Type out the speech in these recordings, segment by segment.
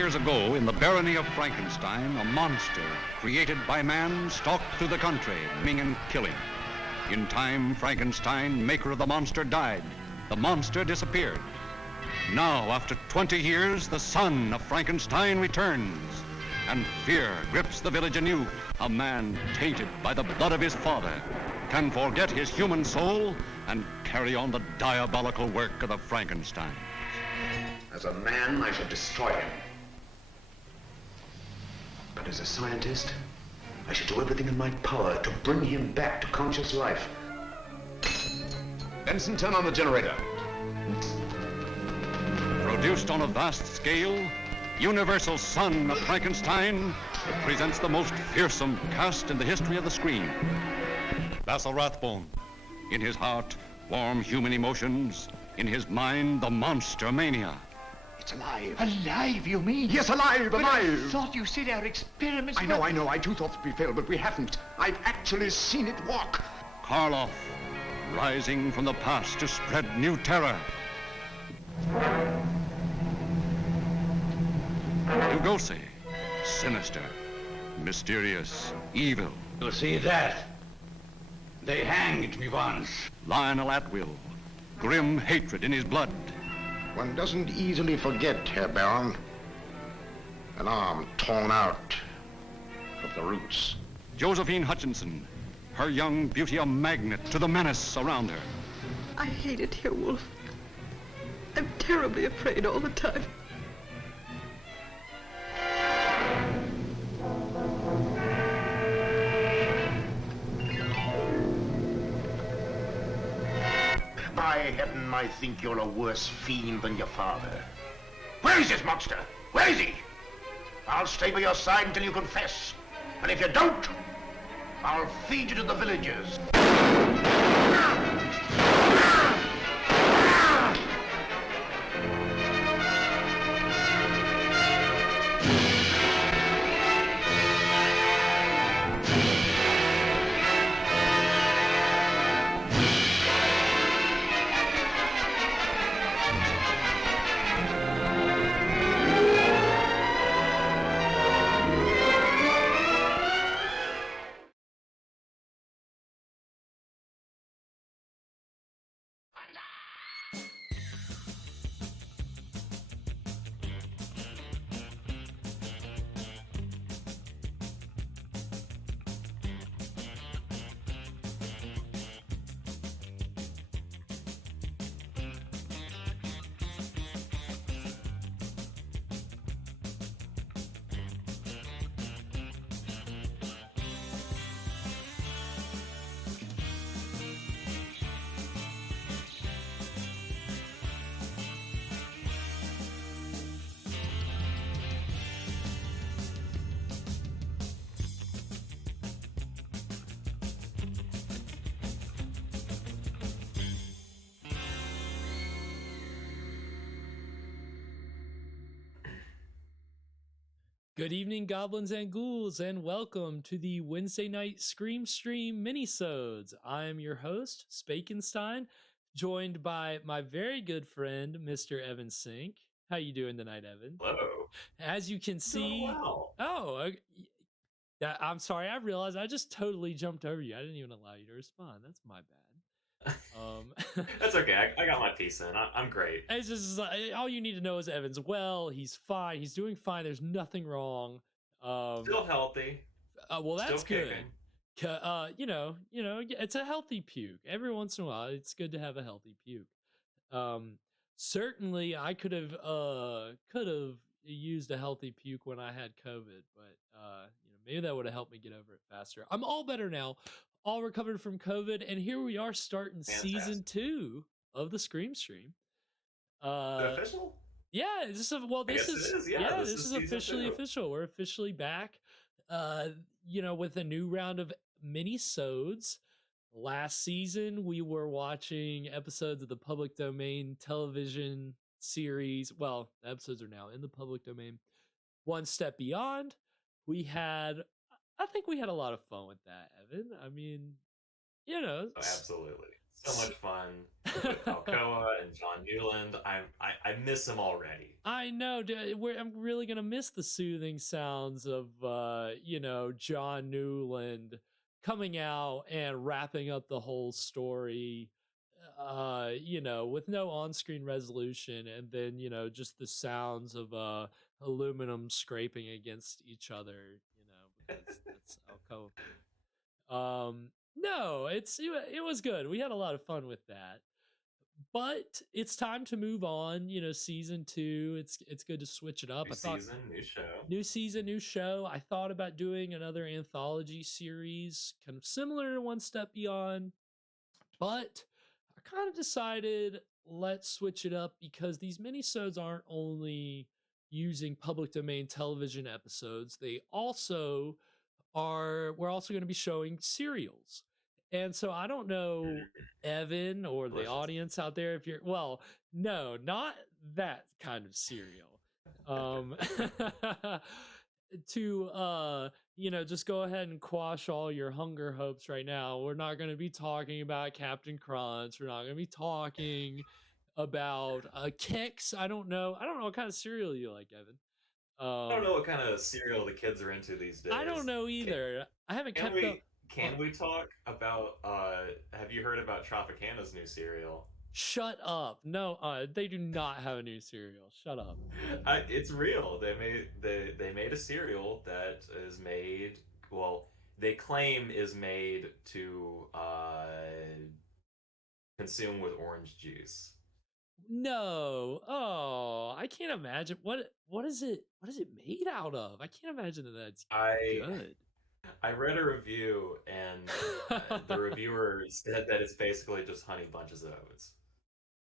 years ago, in the barony of Frankenstein, a monster created by man stalked through the country, maiming and killing. In time, Frankenstein, maker of the monster, died. The monster disappeared. Now, after 20 years, the son of Frankenstein returns, and fear grips the village anew. A man tainted by the blood of his father can forget his human soul and carry on the diabolical work of the Frankensteins. As a man, I should destroy him. But as a scientist, I should do everything in my power to bring him back to conscious life. Benson, turn on the generator. Produced on a vast scale, Universal Son of Frankenstein presents the most fearsome cast in the history of the screen. Basil Rathbone. In his heart, warm human emotions. In his mind, the monster mania. It's alive. Alive, you mean? Yes, alive, but alive. I thought you said our experiments I know. I too thought we failed, but we haven't. I've actually seen it walk. Karloff, rising from the past to spread new terror. Lugosi, sinister, mysterious, evil. You see that? They hanged me once. Lionel Atwill, grim hatred in his blood. One doesn't easily forget, Herr Baron. An arm torn out of the roots. Josephine Hutchinson, her young beauty a magnet to the menace around her. I hate it here, Wolf. I'm terribly afraid all the time. By heaven, I think you're a worse fiend than your father. Where is this monster? Where is he? I'll stay by your side until you confess. And if you don't, I'll feed you to the villagers. Good evening, goblins and ghouls, and welcome to the Wednesday night Scream Stream minisodes. I am your host, Spakenstein, joined by my very good friend, Mr. Evan Sink. How you doing tonight, Evan? Hello. As you can see, I'm sorry. I realized I just totally jumped over you. I didn't even allow you to respond. That's my bad. That's okay. I got my piece in. I'm great. It's just all you need to know is Evan's well. He's fine. He's doing fine. There's nothing wrong. Still healthy. Well, that's Still good. It's a healthy puke. Every once in a while, it's good to have a healthy puke. Certainly, I could have used a healthy puke when I had COVID, but maybe that would have helped me get over it faster. I'm all better now. All recovered from COVID, and here we are starting season 2 of the Scream Stream. The official? Yeah, this is officially official. We're officially back. With a new round of mini-sodes. Last season, we were watching episodes of the public domain television series. Well, the episodes are now in the public domain. One Step Beyond. I think we had a lot of fun with that, Evan. I mean, you know, Oh, absolutely. So much fun with Alcoa and John Newland. I miss him already. I know. I'm really gonna miss the soothing sounds of John Newland coming out and wrapping up the whole story. With no on-screen resolution, and then just the sounds of aluminum scraping against each other. Because that's Alcoa. No, it was good. We had a lot of fun with that. But it's time to move on. Season 2. It's good to switch it up. New season, new show. New season, new show. I thought about doing another anthology series, kind of similar to One Step Beyond, but I kind of decided let's switch it up because these minisodes aren't only using public domain television episodes. We're also going to be showing serials. And so I don't know, Evan, or the audience out there, if you're, well, no, not that kind of serial. To just go ahead and quash all your hunger hopes right now. We're not going to be talking about Captain Crunch. We're not going to be talking about Kix. I don't know what kind of cereal you like, Evan. I don't know what kind of cereal the kids are into these days. I don't know either. I haven't kept up. Can we talk about, have you heard about Tropicana's new cereal? Shut up. No, they do not have a new cereal. Shut up. It's real. They made a cereal that is made, well, they claim is made to consume with orange juice. No. Oh, I can't imagine. What is it made out of? I can't imagine that's good. I read a review, and the reviewer said that it's basically just Honey Bunches of Oats.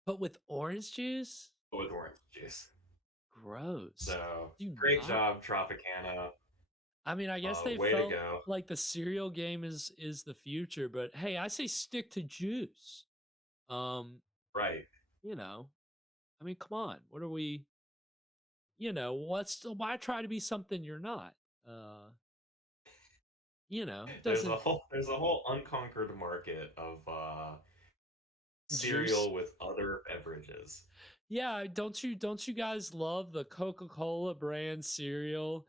But with orange juice? With orange juice. Gross. So, great job, Tropicana. I mean, I guess they felt like the cereal game is the future, but hey, I say stick to juice. Right. I mean, come on. What are we, why try to be something you're not? There's a whole unconquered market of cereal juice with other beverages. Yeah, don't you guys love the Coca-Cola brand cereal?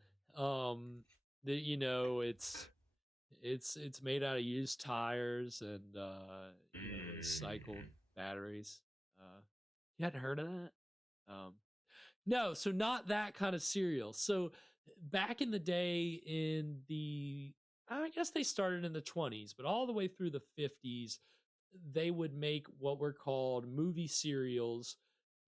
It's made out of used tires and recycled batteries. You hadn't heard of that? No, so not that kind of cereal. So back in the day, I guess they started in the 20s, but all the way through the 50s, they would make what were called movie serials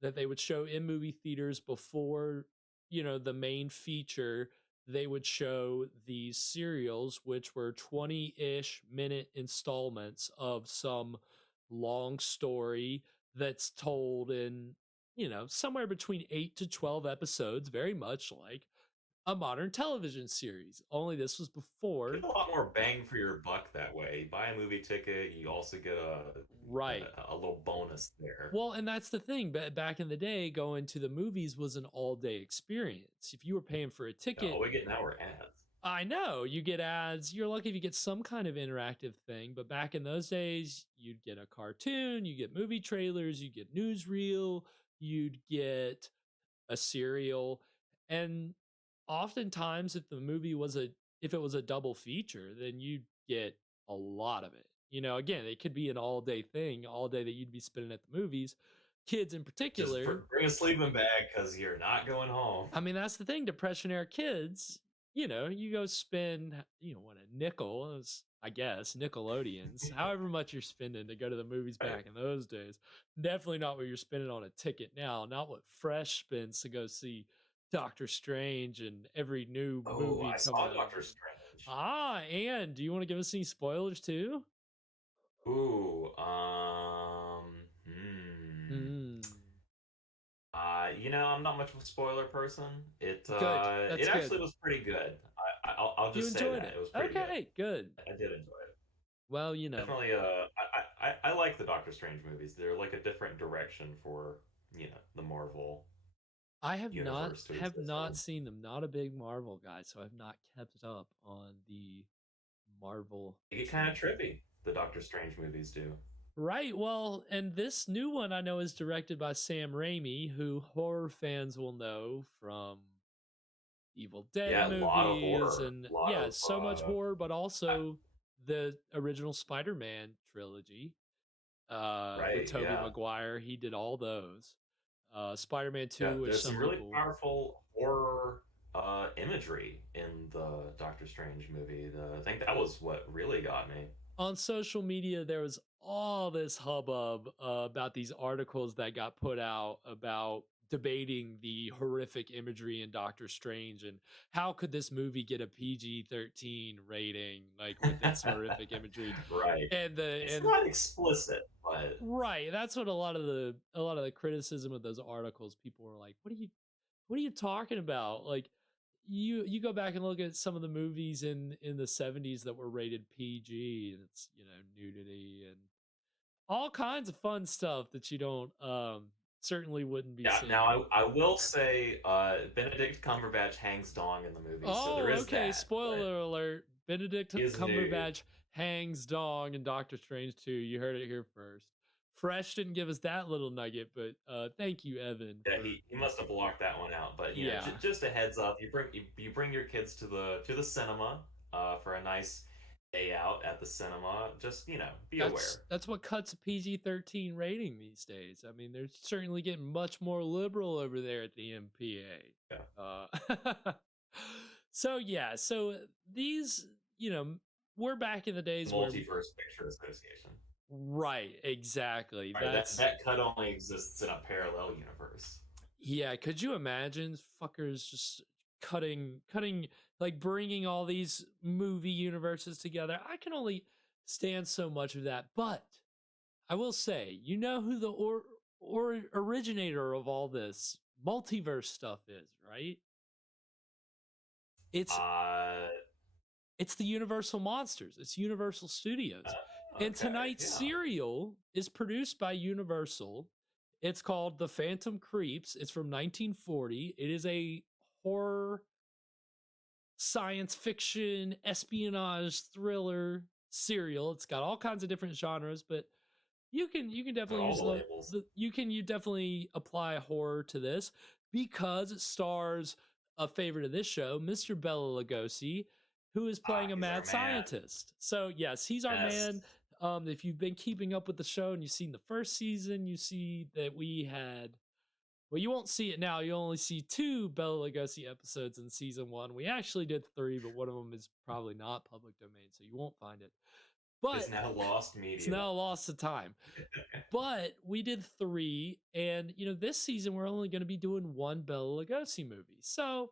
that they would show in movie theaters before, the main feature. They would show these serials, which were 20-ish minute installments of some long story that's told in, somewhere between 8 to 12 episodes, very much like a modern television series. Only this was before. You get a lot more bang for your buck that way. You buy a movie ticket, you also get a little bonus there. Well, and that's the thing. But back in the day, going to the movies was an all-day experience. If you were paying for a ticket, all we get now are ads. I know, you get ads. You're lucky if you get some kind of interactive thing. But back in those days, you'd get a cartoon, you get movie trailers, you get newsreel, you'd get a serial, and oftentimes if it was a double feature, then you'd get a lot of it. Again, it could be an all-day thing, all day that you'd be spending at the movies. Kids in particular. Just bring a sleeping bag because you're not going home. I mean, that's the thing. Depression-era kids, you go spend, what, a nickel, I guess, Nickelodeons, however much you're spending to go to the movies back in those days. Definitely not what you're spending on a ticket now. Not what Fresh spends to go see Doctor Strange and every new movie. I saw Doctor Strange. And do you want to give us any spoilers too? Ooh, I'm not much of a spoiler person. It actually was pretty good. I'll just say that it was pretty good. Okay, good. I did enjoy it. Well, definitely. I like the Doctor Strange movies. They're like a different direction for the Marvel. I have not seen them. Not a big Marvel guy, so I've not kept up on the Marvel. They get kind of trippy. the Doctor Strange movies do. Right. Well, and this new one I know is directed by Sam Raimi, who horror fans will know from Evil Dead Yeah, a lot of movies horror. and A lot yeah, of so much horror, but also the original Spider-Man trilogy with right, Tobey yeah. Maguire. He did all those. Spider-Man Yeah, 2, which there's some some really people powerful horror imagery in the Doctor Strange movie. I think that was what really got me. on social media there was all this hubbub about these articles that got put out about debating the horrific imagery in Doctor Strange and how could this movie get a PG-13 rating like with its horrific imagery Right. and It's not explicit, but right, that's what a lot of the criticism of those articles, people were like, what are you talking about? Like you go back and look at some of the movies in the 70s that were rated PG and it's, nudity and all kinds of fun stuff that you don't certainly wouldn't be yeah. seeing. Now I will say Benedict Cumberbatch hangs dong in the movie, so there is Okay, that. spoiler alert. Benedict He is Cumberbatch hangs dong in Doctor Strange 2. You heard it here first. Fresh didn't give us that little nugget, but thank you, Evan. Yeah, he must have blocked that one out. But you know, just a heads up, you bring your kids to the cinema for a nice day out at the cinema. Just be aware. That's what cuts a PG-13 rating these days. I mean, they're certainly getting much more liberal over there at the MPA. Yeah. So these, we're back in the days Multiverse Picture Association. Right, exactly. Right, that cut only exists in a parallel universe. Yeah, could you imagine fuckers just cutting, like bringing all these movie universes together? I can only stand so much of that, but I will say, you know who the originator of all this multiverse stuff is, right? It's the Universal Monsters. It's Universal Studios. Okay, and tonight's serial is produced by Universal. It's called The Phantom Creeps. It's from 1940. It is a horror, science fiction, espionage, thriller serial. It's got all kinds of different genres, but you can definitely you definitely apply horror to this because it stars a favorite of this show, Mr. Bela Lugosi, who is playing a mad scientist. So yes, he's our man. If you've been keeping up with the show and you've seen the first season, you see that we had, well, you won't see it now. You only see 2 Bela Lugosi episodes in season 1. We actually did 3, but one of them is probably not public domain, so you won't find it. But it's now lost media. It's now lost to time. But we did 3, and this season we're only going to be doing 1 Bela Lugosi movie. So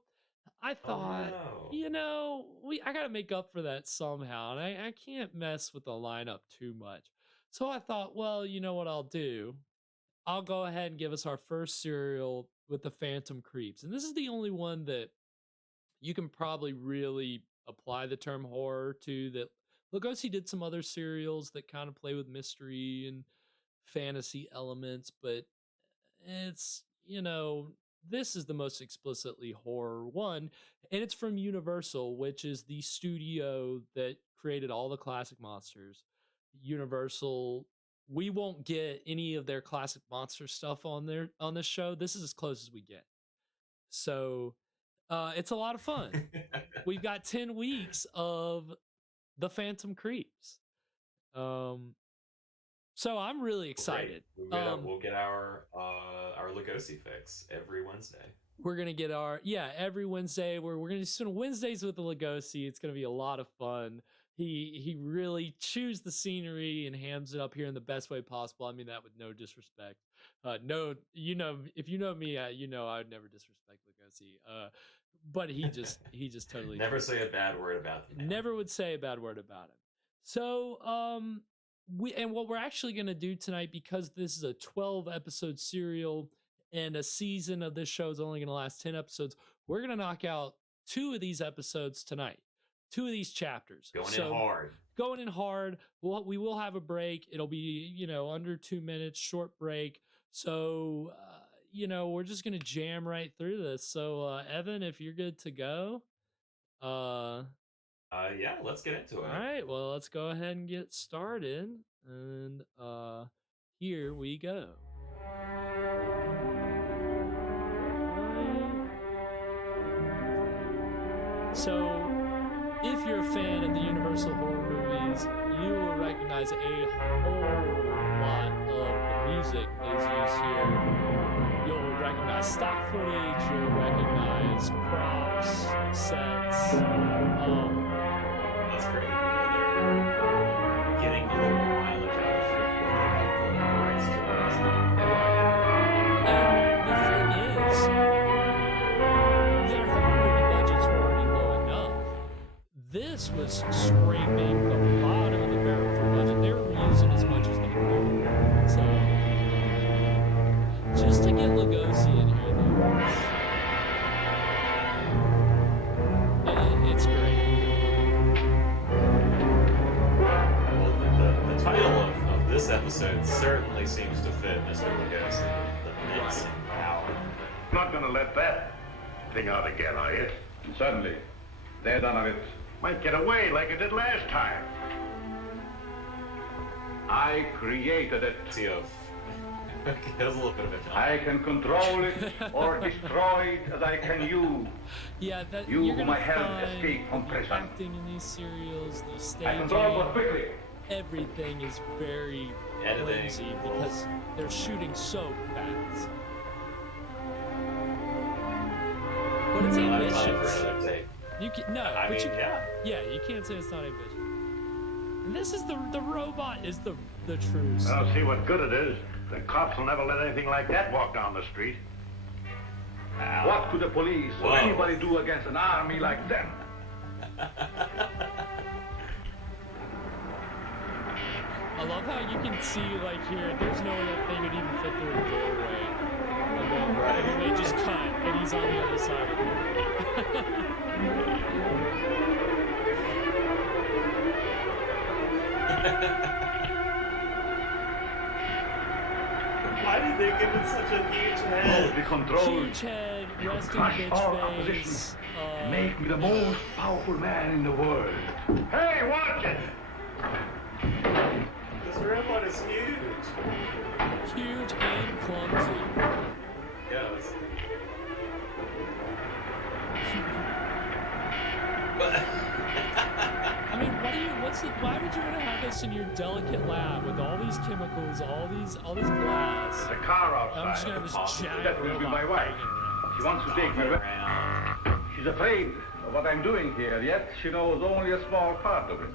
I thought, I got to make up for that somehow, and I can't mess with the lineup too much. So I thought, well, you know what I'll do? I'll go ahead and give us our first serial with the Phantom Creeps. And this is the only one that you can probably really apply the term horror to. That Lugosi did some other serials that kind of play with mystery and fantasy elements, but it's, this is the most explicitly horror one, and it's from Universal, which is the studio that created all the classic monsters. Universal, we won't get any of their classic monster stuff on this show. This is as close as we get. So it's a lot of fun. We've got 10 weeks of the Phantom Creeps. So I'm really excited. We'll get our Lugosi fix every Wednesday. We're gonna get every Wednesday. We're gonna do some Wednesdays with the Lugosi. It's gonna be a lot of fun. He really chews the scenery and hams it up here in the best way possible. I mean that with no disrespect. No, if you know me, I would never disrespect Lugosi. But he just totally never say a bad word about him. Never would say a bad word about him. So what we're actually going to do tonight, because this is a 12 episode serial and a season of this show is only going to last 10 episodes, we're going to knock out 2 of these episodes tonight, 2 of these chapters. Going in hard. We will have a break. It'll be, under 2 minutes, short break. So, we're just going to jam right through this. So, Evan, if you're good to go, Yeah, let's get into it. All right, well, let's go ahead and get started. And here we go. So, if you're a fan of the Universal horror movies, you will recognize a whole lot of the music that is used here. You'll recognize stock footage, you'll recognize props, sets. That's great. They're getting a little mileage out of what they have the rights to. And the thing is, their horror movie budgets were already low enough. This was scraping the bottom of the barrel for budget. They were reusing as much as they could. So, just to get Lugosi in here, though, it's great. Well, the title of this episode certainly seems to fit Mr. Lugosi, the menacing power. Not gonna let that thing out again, are you? Certainly. They're done of it. Might get away like it did last time. I created it. See, that was a little bit of a jump. I can control it or destroy it as I can you. Yeah, that You you're whom gonna I helped find escape from the prison. acting in these serials, the I staging, control but quickly. everything is very Editing. flimsy because they're shooting so fast. But it's Time for ambitious. another take. You can no, I but mean, you, yeah. you can't say it's not ambitious. And this is the robot is the true. I'll see what good it is. The cops will never let anything like that walk down the street. Ow. What could the police or Whoa. anybody do against an army like them? I love how you can see, like, here, there's no way that thing would even fit through a doorway. And then they just cut, and he's on the other side of it. Why did they give it such a huge head? The control. Huge head, You resting crush all bitch opposition. face. Make me the most powerful man in the world. Hey, watch it! This robot is huge. Huge and clumsy. Yes. I mean, why would you want to have this in your delicate lab with all these chemicals, all these glass? There's a car I'm just outside. gonna have this giant That will be robot my wife. banging She wants to take me away. Around. She's afraid of what I'm doing here, yet she knows only a small part of it.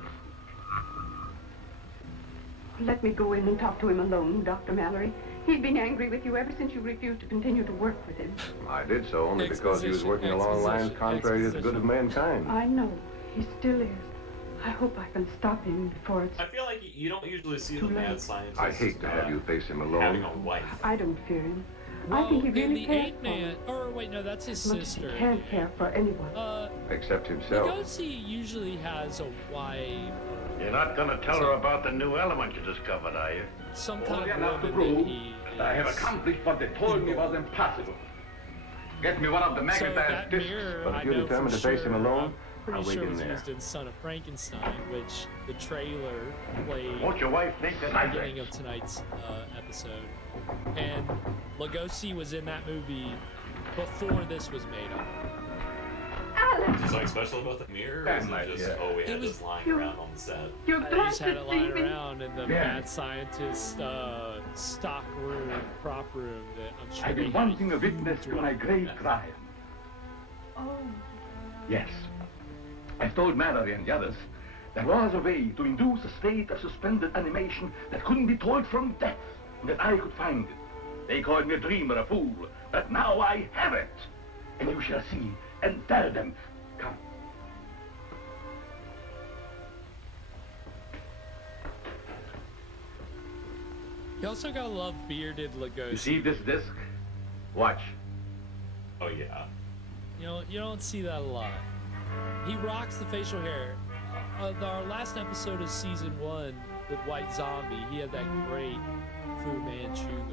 Let me go in and talk to him alone, Dr. Mallory. He's been angry with you ever since you refused to continue to work with him. I did so only because he was Exposition, working along lines exposition, contrary to the good of mankind. I know. He still is. I hope I can stop him before it's... I feel like you don't usually see the Too mad late. scientist. I hate to have you face him having alone. a wife. I don't fear him. Well, I think he in really the cares Eight for me. Man, or wait, no, that's his As much as he sister. can't care for anyone. Except himself. Lugosi usually has a wife, You're not gonna tell her about the new element you discovered, are you? some kind Only of enough to woman that prove he that I have is. accomplished what they told me was impossible. Get me one of the So magnetized that discs. mirror, But if I you're know determined for to face him sure, alone, I'm I'll pretty wait sure in was there. used in Son of Frankenstein, which the trailer played Won't your wife think at that the beginning of tonight's episode. And Lugosi was in that movie before this was made up. Alex! Is like special about the mirror? Or That is it might, just yeah. we had It was- this lying you- around on the set? You're They glad just had to it see lying me. around in the Yeah. mad scientist stock room, prop room that I'm sure I've they been had wanting a witness to my great crime. Oh, Yes. I've told Mallory and the others there was a way to induce a state of suspended animation that couldn't be told from death, and that I could find it. They called me a dreamer, a fool, but now I have it. And you shall see and tell them. Come. You also gotta love bearded Lugosi. You see this disc? Watch. Oh yeah. You don't see that a lot. He rocks the facial hair. Our last episode of season 1 with White Zombie, he had that great Fu Manchu going.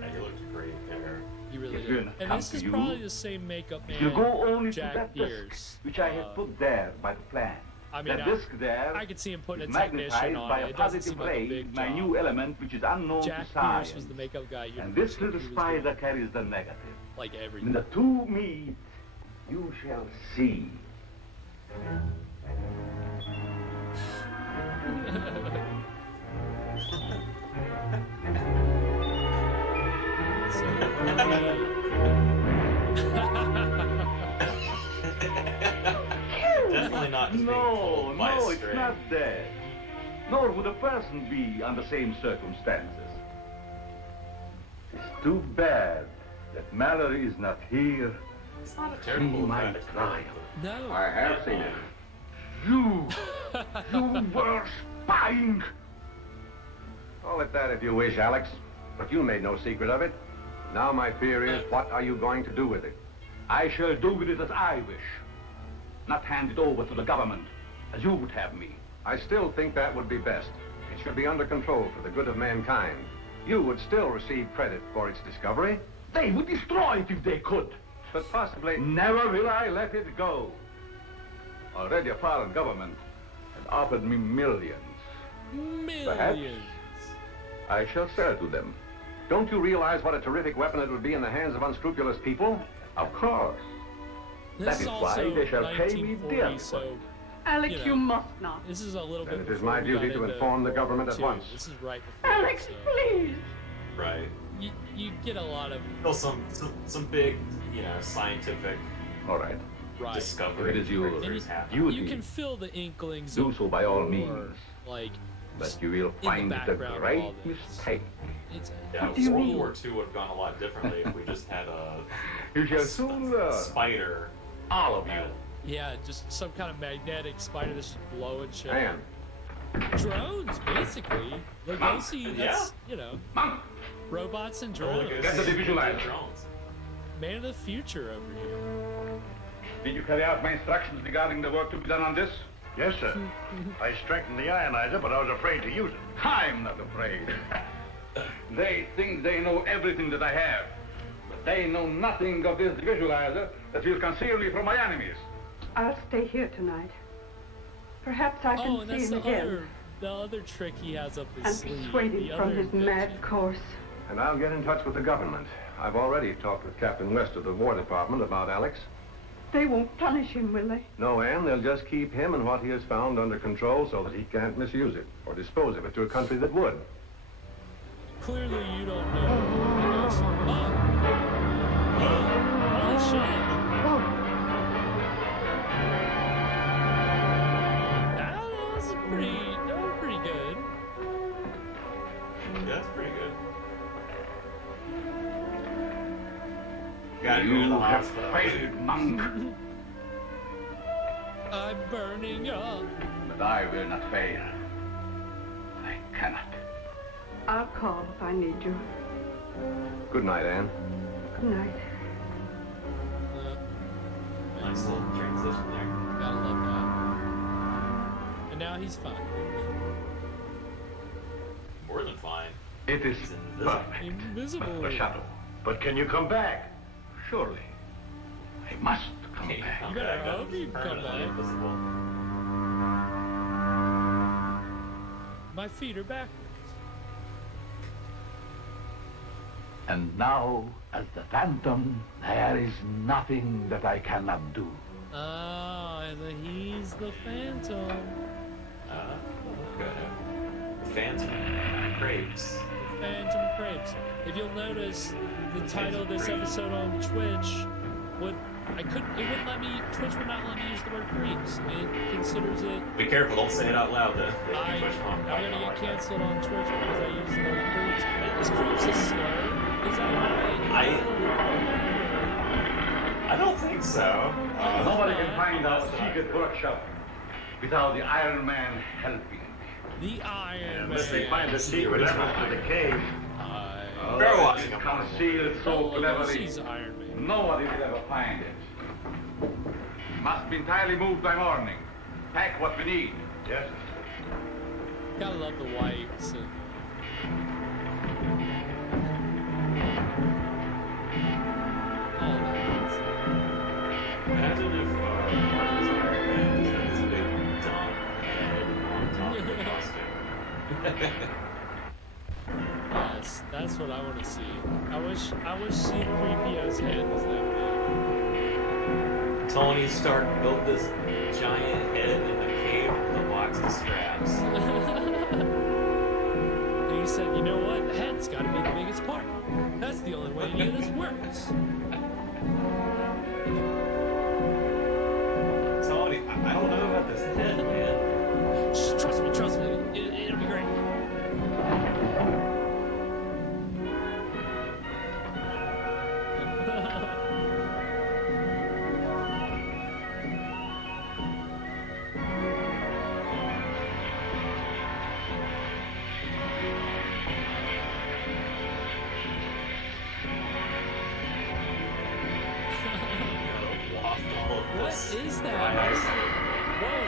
Yeah, he looked great there. He really it will not And come this to is you. probably the same makeup man. It will go only to Jack that Pierce. disk, which I have put there by the plan. I mean, that disk there I could see him putting is a technician magnetized on by it. a It doesn't positive seem like a ray, big my job. new element, which is unknown Jack to science. Pierce was the makeup guy. And this little spider carries the negative. Like When everything. the two meet, you shall see. Definitely not just being No, pulled by a no, it's string. not that. Nor would a person be under same circumstances. It's too bad that Mallory is not here. It's not a See terrible my effect. trial. No. I have seen it. You were spying. Call it that if you wish, Alex. But you made no secret of it. Now my fear is, what are you going to do with it? I shall do with it as I wish. Not hand it over to the government, as you would have me. I still think that would be best. It should be under control for the good of mankind. You would still receive credit for its discovery. They would destroy it if they could. But possibly... Never will I let it go. Already a foreign government has offered me millions. Perhaps Millions. I shall sell to them. Don't you realize what a terrific weapon it would be in the hands of unscrupulous people? Of course. This That is why also they shall pay me 1940, dearly. so Alex, You know. you must not. this is a little Then bit. it is before my we duty got to into inform the World government War at II. once. This is right before. Alex, so please. Right. you get a lot of Still some big, scientific All right. right. discovery. It is yours. And happening. Duty. you can feel the inklings. Do of so by all war, means. Like But you will the find it a background of great all this. mistake. it's Yeah, What do you World mean? War II would have gone a lot differently if we just had You shall a soon learn. spider. All of you. yeah, just some kind of magnetic spider that's just blowing shit. Man, Drones, basically. Lugosi, that's Monk, robots and Oh, look drones. at Get the this. visualizer. Drones. Man of the future over here. did you carry out my instructions regarding the work to be done on this? Yes, sir. I strengthened the ionizer, but I was afraid to use it. I'm not afraid. They think they know everything that I have. But they know nothing of this visualizer that will conceal me from my enemies. I'll stay here tonight. Perhaps I Oh, can and see that's him again the other trick he has up his and sleeve. persuade The him from other his mad course. and I'll get in touch with the government. I've already talked with Captain West of the War Department about Alex. They won't punish him, will they? No, Anne, they'll just keep him and what he has found under control so that he can't misuse it or dispose of it to a country that would. Clearly, you don't know. Holy shit! That was pretty good. Yeah, that's pretty good. Gotta go to You the have hospital. failed, monk. I'm burning up. But I will not fail. I cannot. I'll call if I need you. Good night, Anne. Good night. Nice little transition there. Gotta love that. And now he's fine. More than fine. It is He's invisible. perfect. Invisible. The shadow. But can you come back? Surely. I must come Can't back. come You better back. hope you come Permanently back. invisible. My feet are backwards. And now, as the Phantom, there is nothing that I cannot do. Oh, and he's the Phantom. Okay. Phantom Crepes. The Phantom Crepes. If you'll notice, the title of this episode on Twitch it wouldn't let me, Twitch would not let me use the word creeps. It considers it, Be careful, don't say it out loud though. I'm gonna get canceled on Twitch because I use the word creeps. Is creeps a slur? Is that right? I don't think so. Nobody can find our secret workshop without the Iron Man helping. The Iron Unless they Man. find the secret entrance to the cave. They're It watching is them. concealed so cleverly, He's Iron Man. nobody will ever find it. Must be entirely moved by morning. Pack what we need. Yes. Gotta love the wipes. And, Yes, that's what I want to see. I wish C-3PO's head was that big. Tony Stark built this giant head in a cave with a box of scraps. And he said, you know what? The head's got to be the biggest part. That's the only way any of this works. Tony, I don't know about this head, man. Just trust me. It'll be great. What is that? Whoa!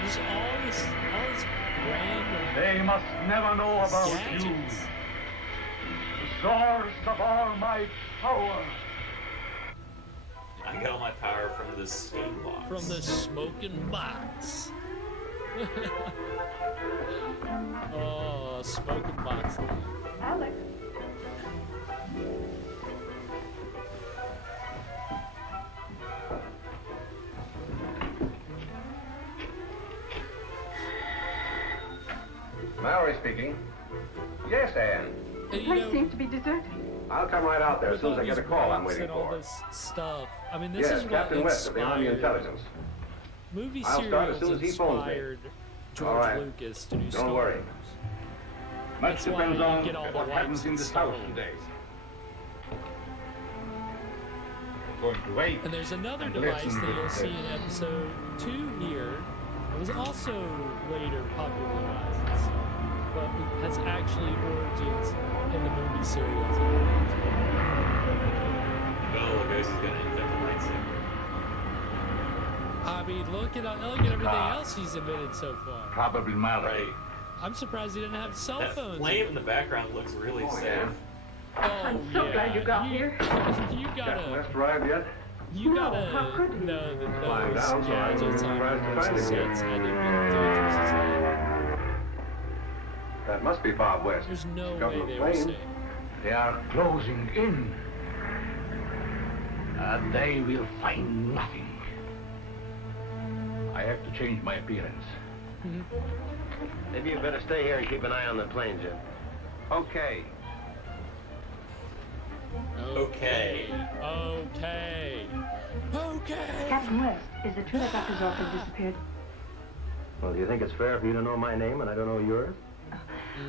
There's all this random. They must never know about gadgets. you. The source of all my power. I get all my power from this steam box. From the smoking box. Oh, smoking box. Alex. Mallory speaking. Yes, Anne. The place seems to be deserted. I'll come right out there as soon as I get a call I'm waiting and all for. this stuff. I mean, this Yes, is Captain what West of the Army inspired Intelligence. movie I'll start as serials soon as he phones me. inspired All George right. Lucas to do Don't Star worry. Wars. Much That's why depends you on get all the what lights happens in and this stuff. house today. Going to wait. And there's another and device listen that to you'll this. see in episode 2 here. It was also later popularized and stuff, but it has actually origins in the movie serials. Bela Lugosi's gonna invent a lightsaber. I mean, look at everything else he's invented so far. Probably Mallory. Right. I'm surprised he didn't have cell That phones. flame in the background looks really safe. yeah. Oh, I'm so glad you got here. You Captain gotta, West arrived yet? you No, gotta how could he? know that Flying those down, so I wouldn't gadgets be on surprised to Universal find him here. sets had to be dangerous as hell. That must be Bob West. There's no way Government they were plane. safe. They are closing in. They will find nothing. I have to change my appearance. Maybe you better stay here and keep an eye on the plane, Jim. Okay. Okay. Okay. Captain West, is it true that Dr. Zorka disappeared? Well, do you think it's fair for you to know my name and I don't know yours?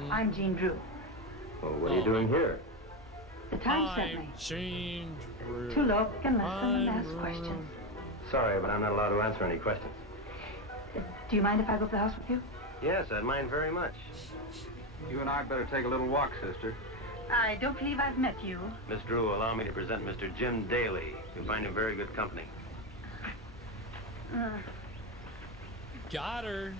I'm Jean Drew. Well, what are you doing here? The Times sent me. Jean Drew. Too low and listen and I'm ask questions. Sorry, but I'm not allowed to answer any questions. Do you mind if I go up the house with you? Yes, I'd mind very much. You and I better take a little walk, sister. I don't believe I've met you. Miss Drew, allow me to present Mr. Jim Daly. You'll find him very good company. Got her.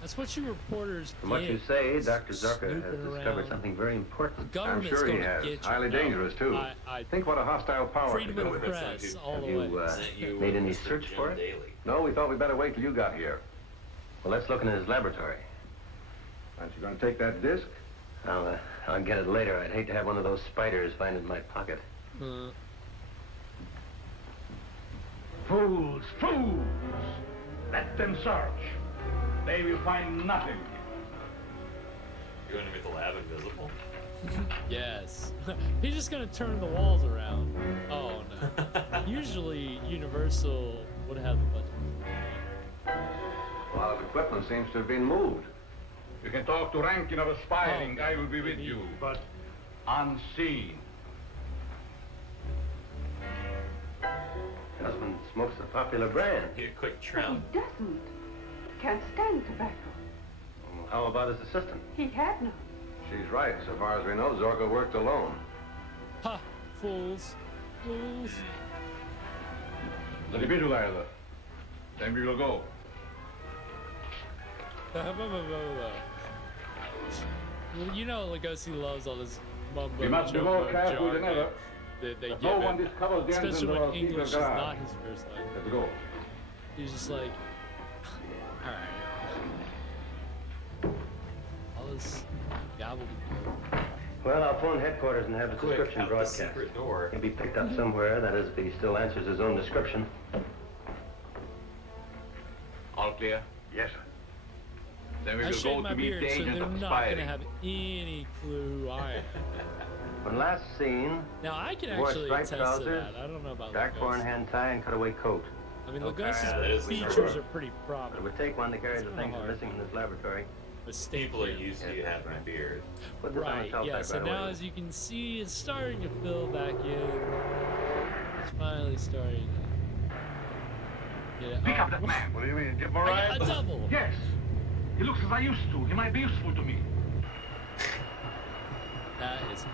That's what you reporters From what you get, say, Dr. Zorka has snooping discovered around. something very important. The government's I'm sure he gonna has. get you. Highly No, dangerous, too. I Think what a hostile power freedom could do of with it. press all Have the you way. made any Mr. search Jim for it? Daly. No, we thought we'd better wait till you got here. Well, let's look in his laboratory. Aren't you going to take that disc? I'll get it later. I'd hate to have one of those spiders find it in my pocket. Fools, fools! Let them search. They will find nothing. You're going to make the lab invisible? Yes. He's just gonna turn the walls around. Oh no. Usually Universal would have the budget. A lot of equipment seems to have been moved. You can talk to Rankin of Aspiring. I will be with you, but unseen. Husband smokes a popular brand. Get a quick He trim. doesn't. Can't stand tobacco. How about his assistant? He had none. She's right. So far as we know, Zorka worked alone. Ha! Fools. Fools. The together. Then we will go. Well, you know Lugosi loves all this mumbo We must be more careful than ever. That they That give no one him, discovers the entrance especially of when our English is secret not garage. his first language. Let's go. He's just like, Alright. All this gobbledygook. Well, I'll phone headquarters and have a Quick, description out the broadcast. secret door. He'll be picked up somewhere, that is, if he still answers his own description. All clear? Yes, sir. Then we I will shaved go my to meet beard, the so agent they're of not spying. gonna have any clue I am. When last seen, Now I can wore actually striped attest to trousers, that. I don't know about dark Lugos. four-in-hand tie, and cutaway coat. I mean, Okay. Lugos's Yeah, that is the features cover. are pretty But it prominent. would take one to carry It's the kinda things hard. missing in his laboratory. People are Mistaken. used to you having a beard. Put this on the Right, shelf yeah, back so right now away. as you can see, it's starting to fill back in. It's finally starting to get Pick up that man. What do you mean? Give him a I ride? got a double! Yes. He looks as I used to. He might be useful to me. That is,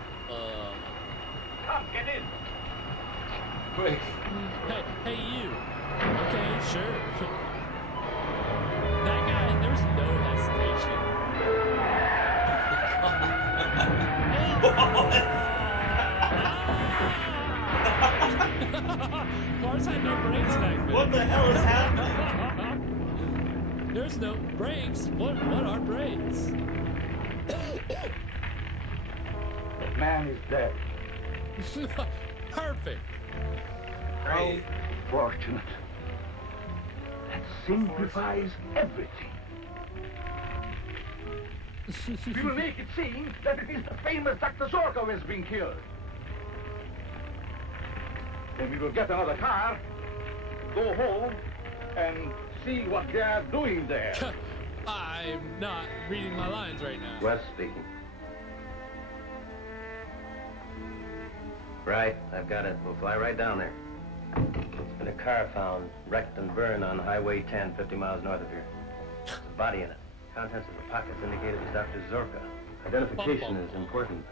Come, get in. Quick. Hey, you! Okay, sure. That guy, there's no hesitation. Cars had no brakes back then. What the hell is happening? There's no brakes. What are brakes? That man is dead. Perfect. How fortunate. That simplifies everything. We will make it seem that it is the famous Dr. Zorko who has been killed. Then we will get another car, go home, and see what they are doing there. I'm not reading my lines right now. Wes speaking. Right, I've got it. We'll fly right down there. There's been a car found, wrecked and burned on Highway 10, 50 miles north of here. There's a body in it. Contents of the pockets indicate it was Dr. Zorka. Identification is important.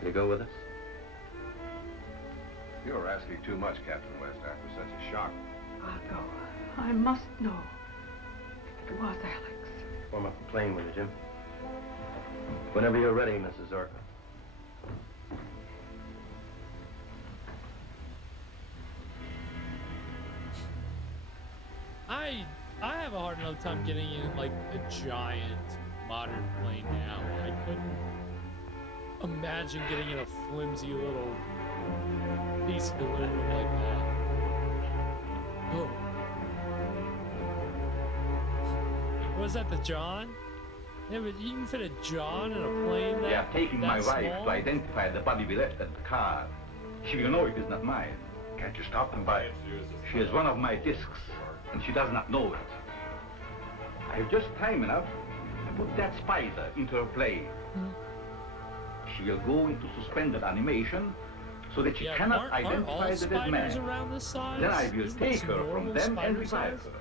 Will you go with us? You're asking too much, Captain West, after such a shock. I'll go. I must know. It was Alex. Form up a plane with you, Jim. Whenever you're ready, Mrs. Zorka. I have a hard enough time getting in like a giant modern plane now. I couldn't imagine getting in a flimsy little piece of aluminum like that. Oh. Was that the John? Yeah, but you can fit a John in a plane They are taking my that wife small? to identify the body we left at the car. She will know it is not mine. Can't you stop them by? She is one of my discs, and she does not know it. I have just time enough to put that spider into her plane. She will go into suspended animation so that she Yeah, cannot aren't identify all the dead spiders man. around this size? Then I will Isn't take this her from normal them and spider revive size? her.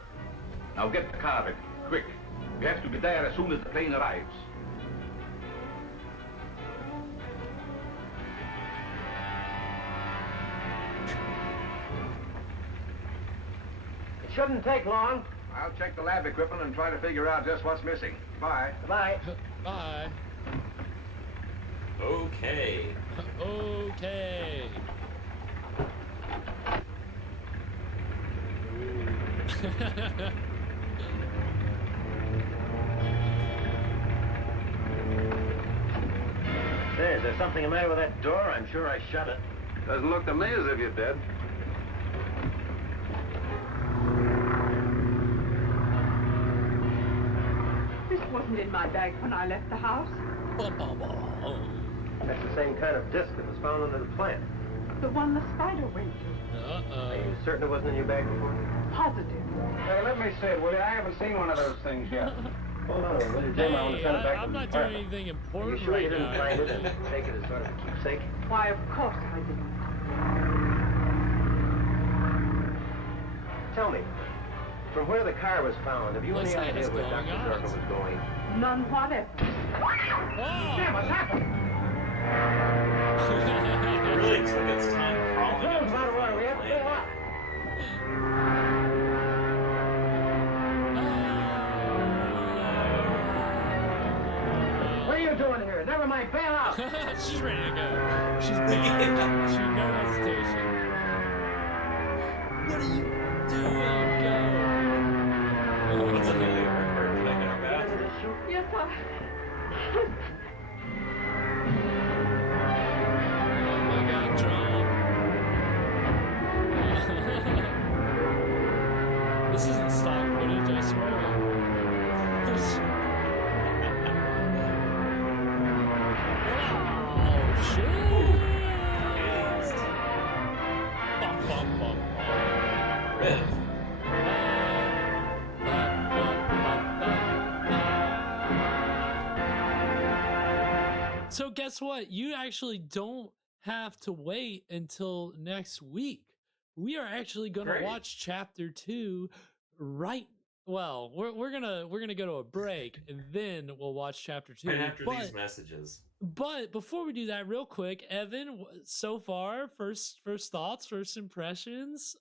Now get the car ready, quick. We have to be there as soon as the plane arrives. It shouldn't take long. I'll check the lab equipment and try to figure out just what's missing. Bye. Goodbye. Bye. Okay. Okay. Say, is there something the matter with that door? I'm sure I shut it. Doesn't look to me as if you did. This wasn't in my bag when I left the house. That's the same kind of disc that was found under the plant. The one the spider went to. Are you certain it wasn't in your bag before? Positive. Hey, let me see it, will you? I haven't seen one of those things yet. Hold on, will you, Jim? I want to Hey, send it back to I'm the not doing department. anything Are you important sure you right didn't now. find it and take it as sort of a keepsake? Why, of course I didn't. Tell me, from where the car was found, have you Looks any like idea it's where going Dr. on. Zorka was going? None whatever. Whoa! Jim, what's happened? It really took its time crawling up to the Out of water, we have to plane. go up. What are you doing here? Never mind, bail out. She's ready to go. She's back. She no hesitation. What are you doing? Go. I swear to God. Oh, shit! Bum, bum, bum, bum. Riff. So guess what? You actually don't have to wait until next week. We are actually going to watch chapter 2 right. Well, we're gonna go to a break and then we'll watch chapter 2. Right after these messages. But before we do that, real quick, Evan, so far, first thoughts, first impressions.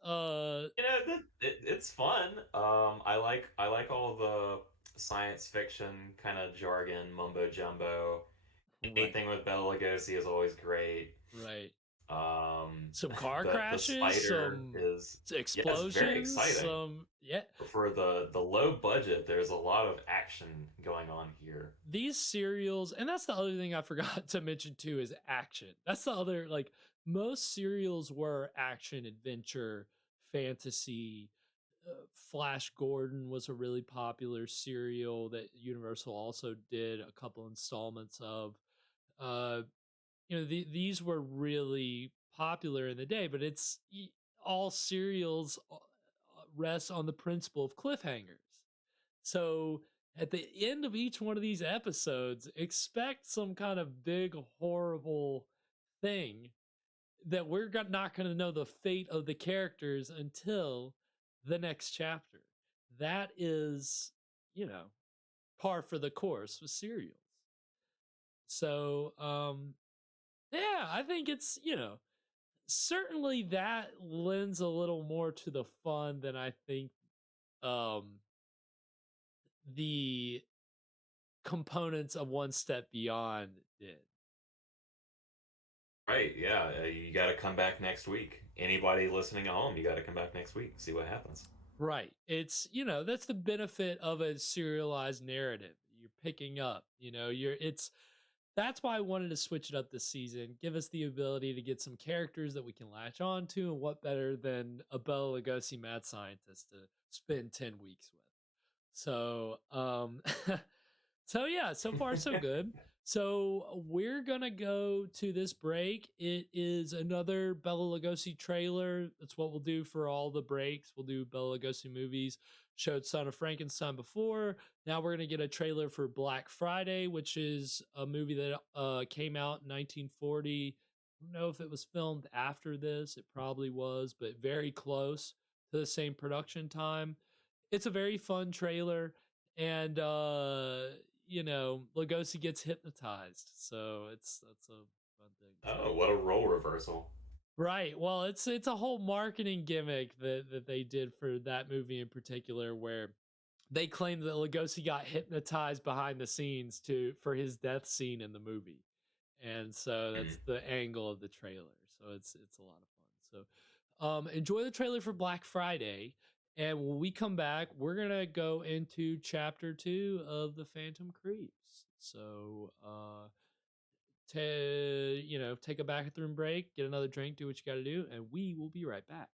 It's fun. I like all the science fiction kind of jargon, mumbo jumbo. Anything with Bela Lugosi is always great. Right. Some car crashes, the some explosions, very exciting. Some For the low budget, there's a lot of action going on here. These serials, and that's the other thing I forgot to mention too, is action. That's the other, like, most serials were action, adventure, fantasy. Flash Gordon was a really popular serial that Universal also did a couple installments of. These were really popular in the day, but it's all serials rest on the principle of cliffhangers. So at the end of each one of these episodes, expect some kind of big, horrible thing that we're not going to know the fate of the characters until the next chapter. That is, par for the course with serials. So, yeah, I think it's, certainly that lends a little more to the fun than I think the components of One Step Beyond did. Right, yeah, you got to come back next week. Anybody listening at home, you got to come back next week, see what happens. Right. It's, that's the benefit of a serialized narrative. You're picking up, that's why I wanted to switch it up this season. Give us the ability to get some characters that we can latch on to, and what better than a Bela Lugosi mad scientist to spend 10 weeks with. So, so yeah, so far so good. So we're gonna go to this break. It is another Bela Lugosi trailer. That's what we'll do for all the breaks. We'll do Bela Lugosi movies. Showed Son of Frankenstein before. Now we're gonna get a trailer for Black Friday, which is a movie that came out in 1940. I don't know if it was filmed after this. It probably was, but very close to the same production time. It's a very fun trailer, and Lugosi gets hypnotized, so that's a fun thing. Oh, what a role reversal! Right. Well, it's a whole marketing gimmick that they did for that movie in particular, where they claim that Lugosi got hypnotized behind the scenes for his death scene in the movie, and so that's the angle of the trailer. So it's a lot of fun. So enjoy the trailer for Black Friday. And when we come back, we're going to go into chapter 2 of the Phantom Creeps. So, take a bathroom break, get another drink, do what you got to do, and we will be right back.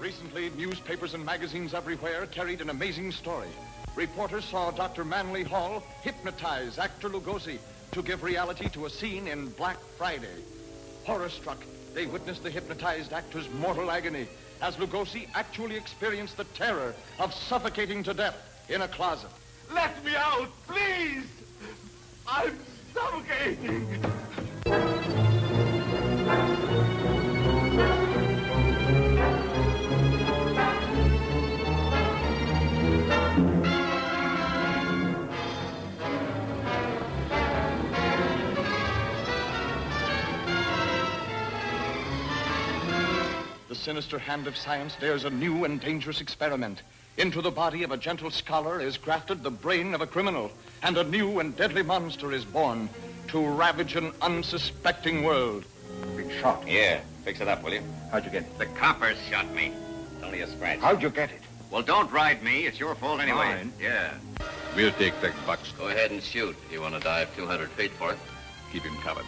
Recently, newspapers and magazines everywhere carried an amazing story. Reporters saw Dr. Manly Hall hypnotize actor Lugosi to give reality to a scene in Black Friday. Horror-struck, they witnessed the hypnotized actor's mortal agony as Lugosi actually experienced the terror of suffocating to death in a closet. Let me out, please! I'm suffocating! The sinister hand of science dares a new and dangerous experiment. Into the body of a gentle scholar is grafted the brain of a criminal, and a new and deadly monster is born to ravage an unsuspecting world. Been shot? Yeah. Fix it up, will you? How'd you get it? The coppers shot me. It's only a scratch. How'd you get it? Well, don't ride me. It's your fault anyway. Mine? Yeah. We'll take the bucks. Go ahead and shoot. You want to dive 200 feet for it? Keep him covered.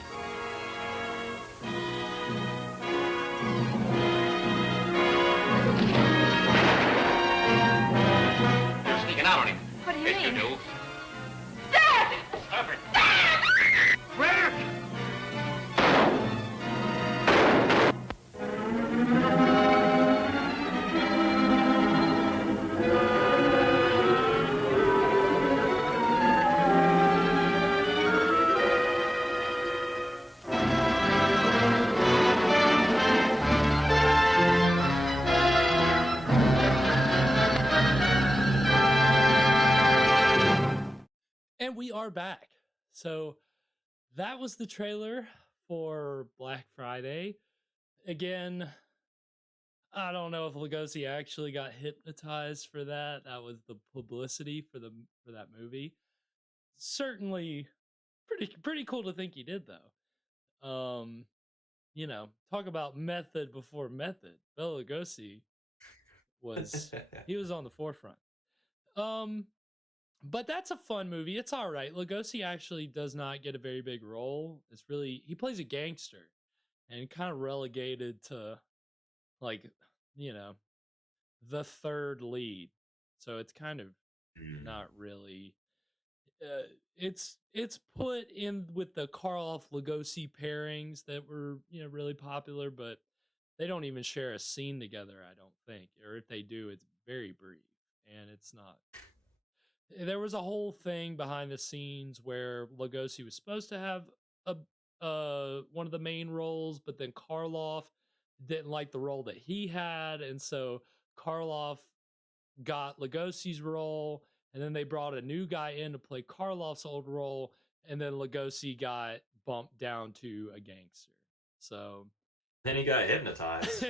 we are back. So that was the trailer for Black Friday. Again, I don't know if Lugosi actually got hypnotized for that. That was the publicity for that movie. Certainly pretty cool to think he did, though. You know, talk about method before method. Bela Lugosi was on the forefront. But that's a fun movie. It's all right. Lugosi actually does not get a very big role. He plays a gangster and kind of relegated to, like, you know, the third lead. So it's kind of not really. It's put in with the Karloff Lugosi pairings that were, you know, really popular, but they don't even share a scene together, I don't think. Or if they do, it's very brief, and it's not. There was a whole thing behind the scenes where Lugosi was supposed to have one of the main roles, but then Karloff didn't like the role that he had, and so Karloff got Lugosi's role, and then they brought a new guy in to play Karloff's old role, and then Lugosi got bumped down to a gangster. So then he got hypnotized.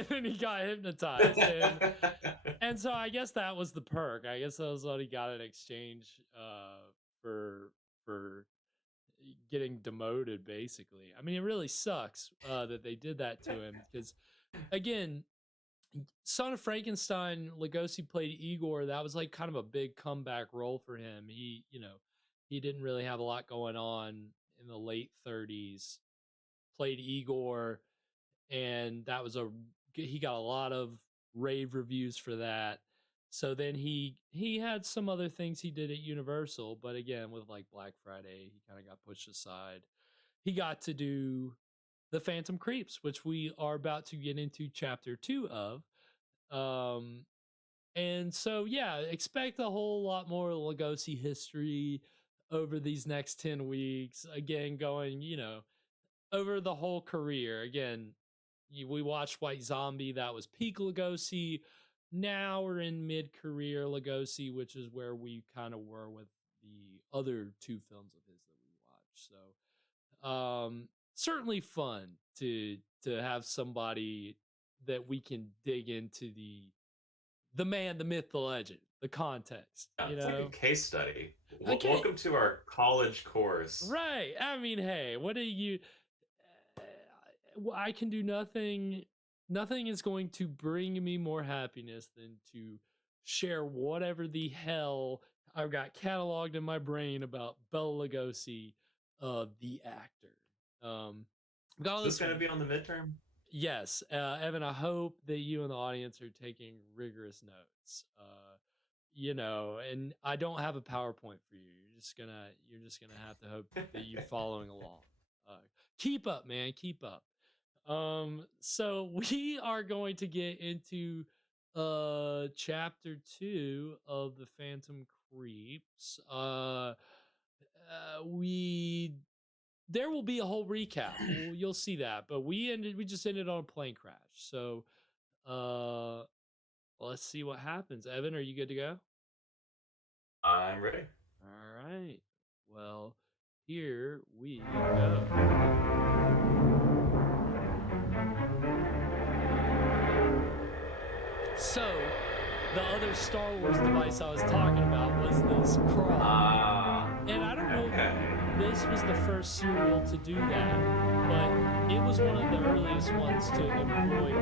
And so I guess that was the perk. I guess that was what he got in exchange for getting demoted, basically. I mean, it really sucks that they did that to him, because, again, Son of Frankenstein, Lugosi played Igor. That was like kind of a big comeback role for him. He didn't really have a lot going on in the late 30s. Played Igor, and that was he got a lot of rave reviews for that. So then he had some other things he did at Universal, but again, with like Black Friday, he kind of got pushed aside. He got to do The Phantom Creeps, which we are about to get into chapter 2 of. And so, yeah, expect a whole lot more Lugosi history over these next 10 weeks. Again, going, you know, over the whole career. Again, we watched White Zombie. That was peak Lugosi. Now we're in mid-career Lugosi, which is where we kind of were with the other 2 films of his that we watched. So, certainly fun to have somebody that we can dig into the man, the myth, the legend, the context. Yeah, you it's know? like a case study. Welcome to our college course. Right. I mean, hey, what do you? I can do nothing. Nothing is going to bring me more happiness than to share whatever the hell I've got cataloged in my brain about Bela Lugosi, the actor. Got all Is this going to be on the midterm? Yes, Evan. I hope that you and the audience are taking rigorous notes. You know, and I don't have a PowerPoint for you. You're just gonna have to hope that you're following along. Keep up, man. Keep up. So we are going to get into chapter 2 of The Phantom Creeps. There will be a whole recap. You'll see that, but we just ended on a plane crash. So let's see what happens. Evan, are you good to go? I'm ready. All right. Well, here we go. So, the other Star Wars device I was talking about was this crawl. And I don't know if this was the first serial to do that, but it was one of the earliest ones to employ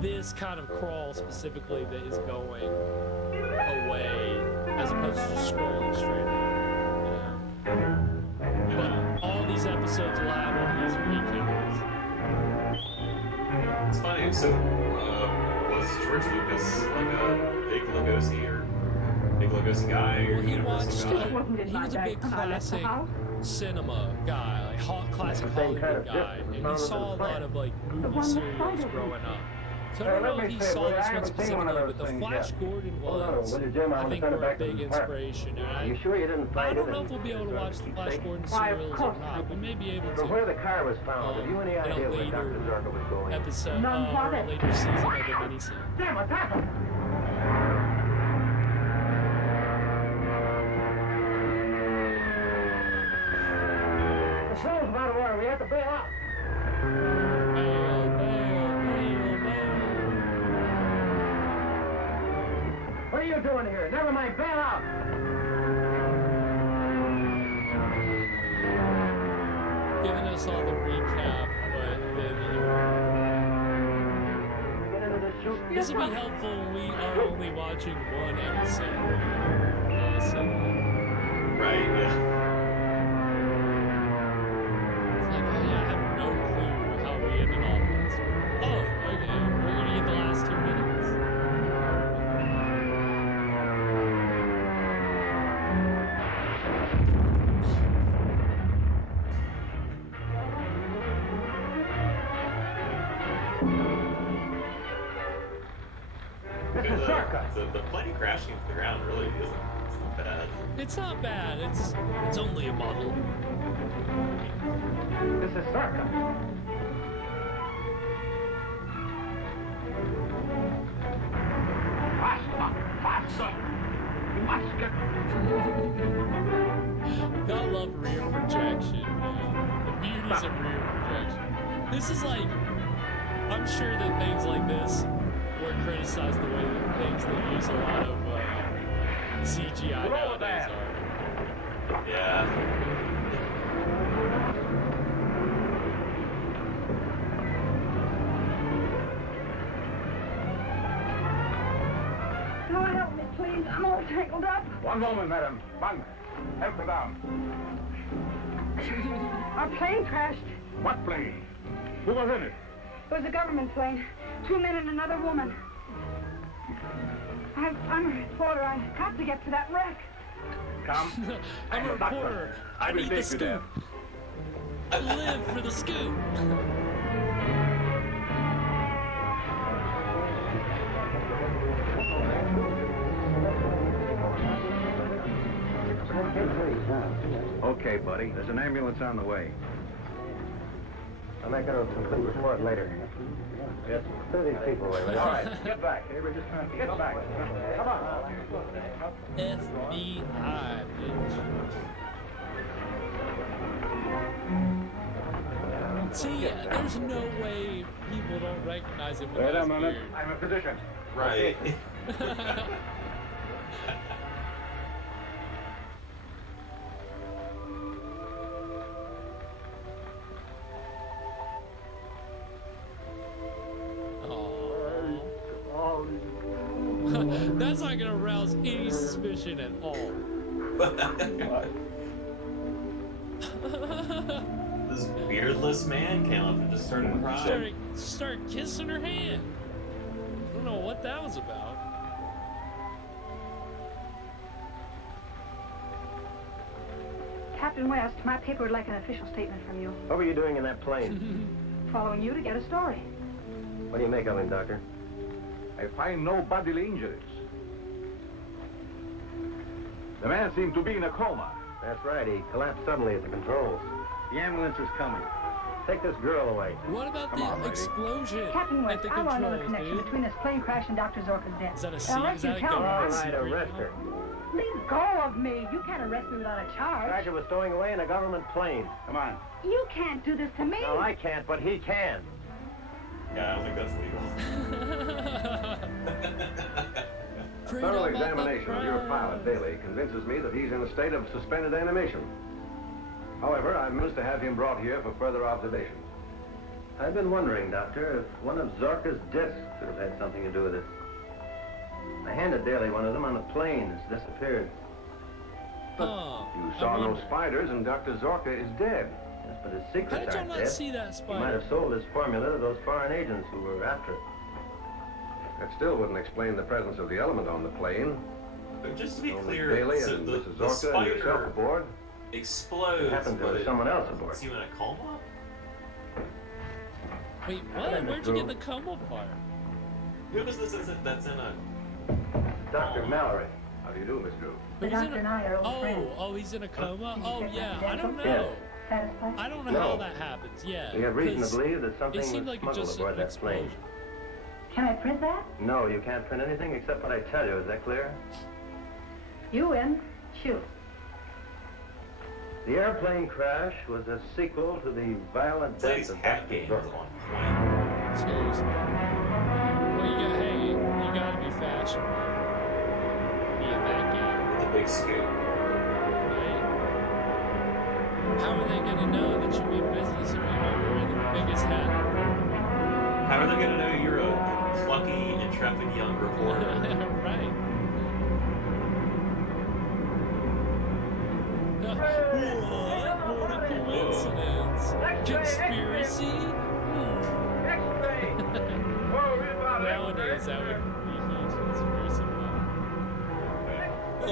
this kind of crawl specifically that is going away as opposed to just scrolling straight up. You know? But all these episodes will have one of these recaps. It's funny, so was George Lucas like a big Lugosi guy? Or he watched it. He was a big classic cinema guy, like classic Hollywood guy, and he saw a lot of like movie serials growing up. So I don't know if he saw this one specifically, but the Flash Gordon ones, I think, were a big inspiration. And I don't know if we'll be able to watch the Flash Gordon serials or not. We may be able to. Where the car was found, have you any idea where Dr. Zorka was going? Episode, or later season of the mini-series. Damn, what's happened? bail out. What are you doing here? Never mind, bail out. Giving us all the recap, but then this will be helpful when we are only watching one episode. Right, yeah. It's like, oh yeah, I have no clue how we ended all this. Oh, okay, we're gonna get the last 2 minutes. The plane crashing into the ground really isn't. It's not bad. It's not bad. It's only a model. This is Circa. Faster! Faster! You must get... Gotta love rear projection, man. The beauties of rear projection. This is like, I'm sure that things like this were criticized the way that things that use a lot of CGI nowadays are. Yeah. Someone help me, please. I'm all tangled up. One moment, madam. One. Help her down. Our plane crashed. What plane? Who was in it? It was a government plane. 2 men and another woman. I'm a reporter. I've got to get to that wreck. Come. I'm a reporter. I need the scoop. I live for the scoop. Okay, buddy. There's an ambulance on the way. I'll make it a complete report later. Yes, 30 people away. All right, get back. Hey, we're just trying to get back. Come on. FBI, bitch. See, there's no way people don't recognize him. Wait a minute. I'm a physician. Right. That's not gonna arouse any suspicion at all. This beardless man came up and just started crying. Started kissing her hand. I don't know what that was about. Captain West, my paper would like an official statement from you. What were you doing in that plane? Following you to get a story. What do you make of him, Doctor? I find no bodily injuries. The man seemed to be in a coma. That's right. He collapsed suddenly at the controls. The ambulance is coming. Take this girl away. What about the explosion? Captain West, at the I want to know the controls, connection dude? between this plane crash and Dr. Zorka's death. Is that a I'll scene? let Is you that a tell me. All government right, secret? arrest her. Let go of me. You can't arrest me without a charge. Roger was stowing away in a government plane. Come on. You can't do this to me. No, I can't, but he can. Yeah, I don't think that's legal. A thorough examination of your pilot, Bailey, convinces me that he's in a state of suspended animation. However, I'm to have him brought here for further observation. I've been wondering, Doctor, if one of Zorka's discs could have had something to do with it. I handed Daly one of them on the plane. It's disappeared. Oh, You saw no spiders, and Dr. Zorka is dead. Yes, but his How secrets did y'all aren't not dead. see that He might spider? have sold his formula to those foreign agents who were after it. That still wouldn't explain the presence of the element on the plane. But just to be Only clear, Bailey so and the Mrs. Zorka and yourself spider aboard. explodes. It happened to but someone else aboard. Is he in a coma? Wait, what? Where'd you get the coma part? Who is this that's in a... Dr. Mallory. How do you do, Miss Drew? The doctor and I are old friends. Oh, he's in a coma? Did you Oh, get my yeah. I credentials? don't know. Yes. Satisfied? I don't know No. how that happens. Yeah. We have reason to 'cause believe that something it was seemed like smuggled just aboard an that plane. explosion. Can I print that? No, you can't print anything except what I tell you. Is that clear? You win. Shoot. The airplane crash was a sequel to the violent death of Dr. Zorka. Seriously. Well, you gotta be fashionable. Be in that game. The big scoop. Right? How are they gonna know that you mean business if you're not wearing the biggest hat? How are they gonna know you're a plucky, intrepid young reporter? Right. What a coincidence. Conspiracy? Nowadays, that would be a huge conspiracy film.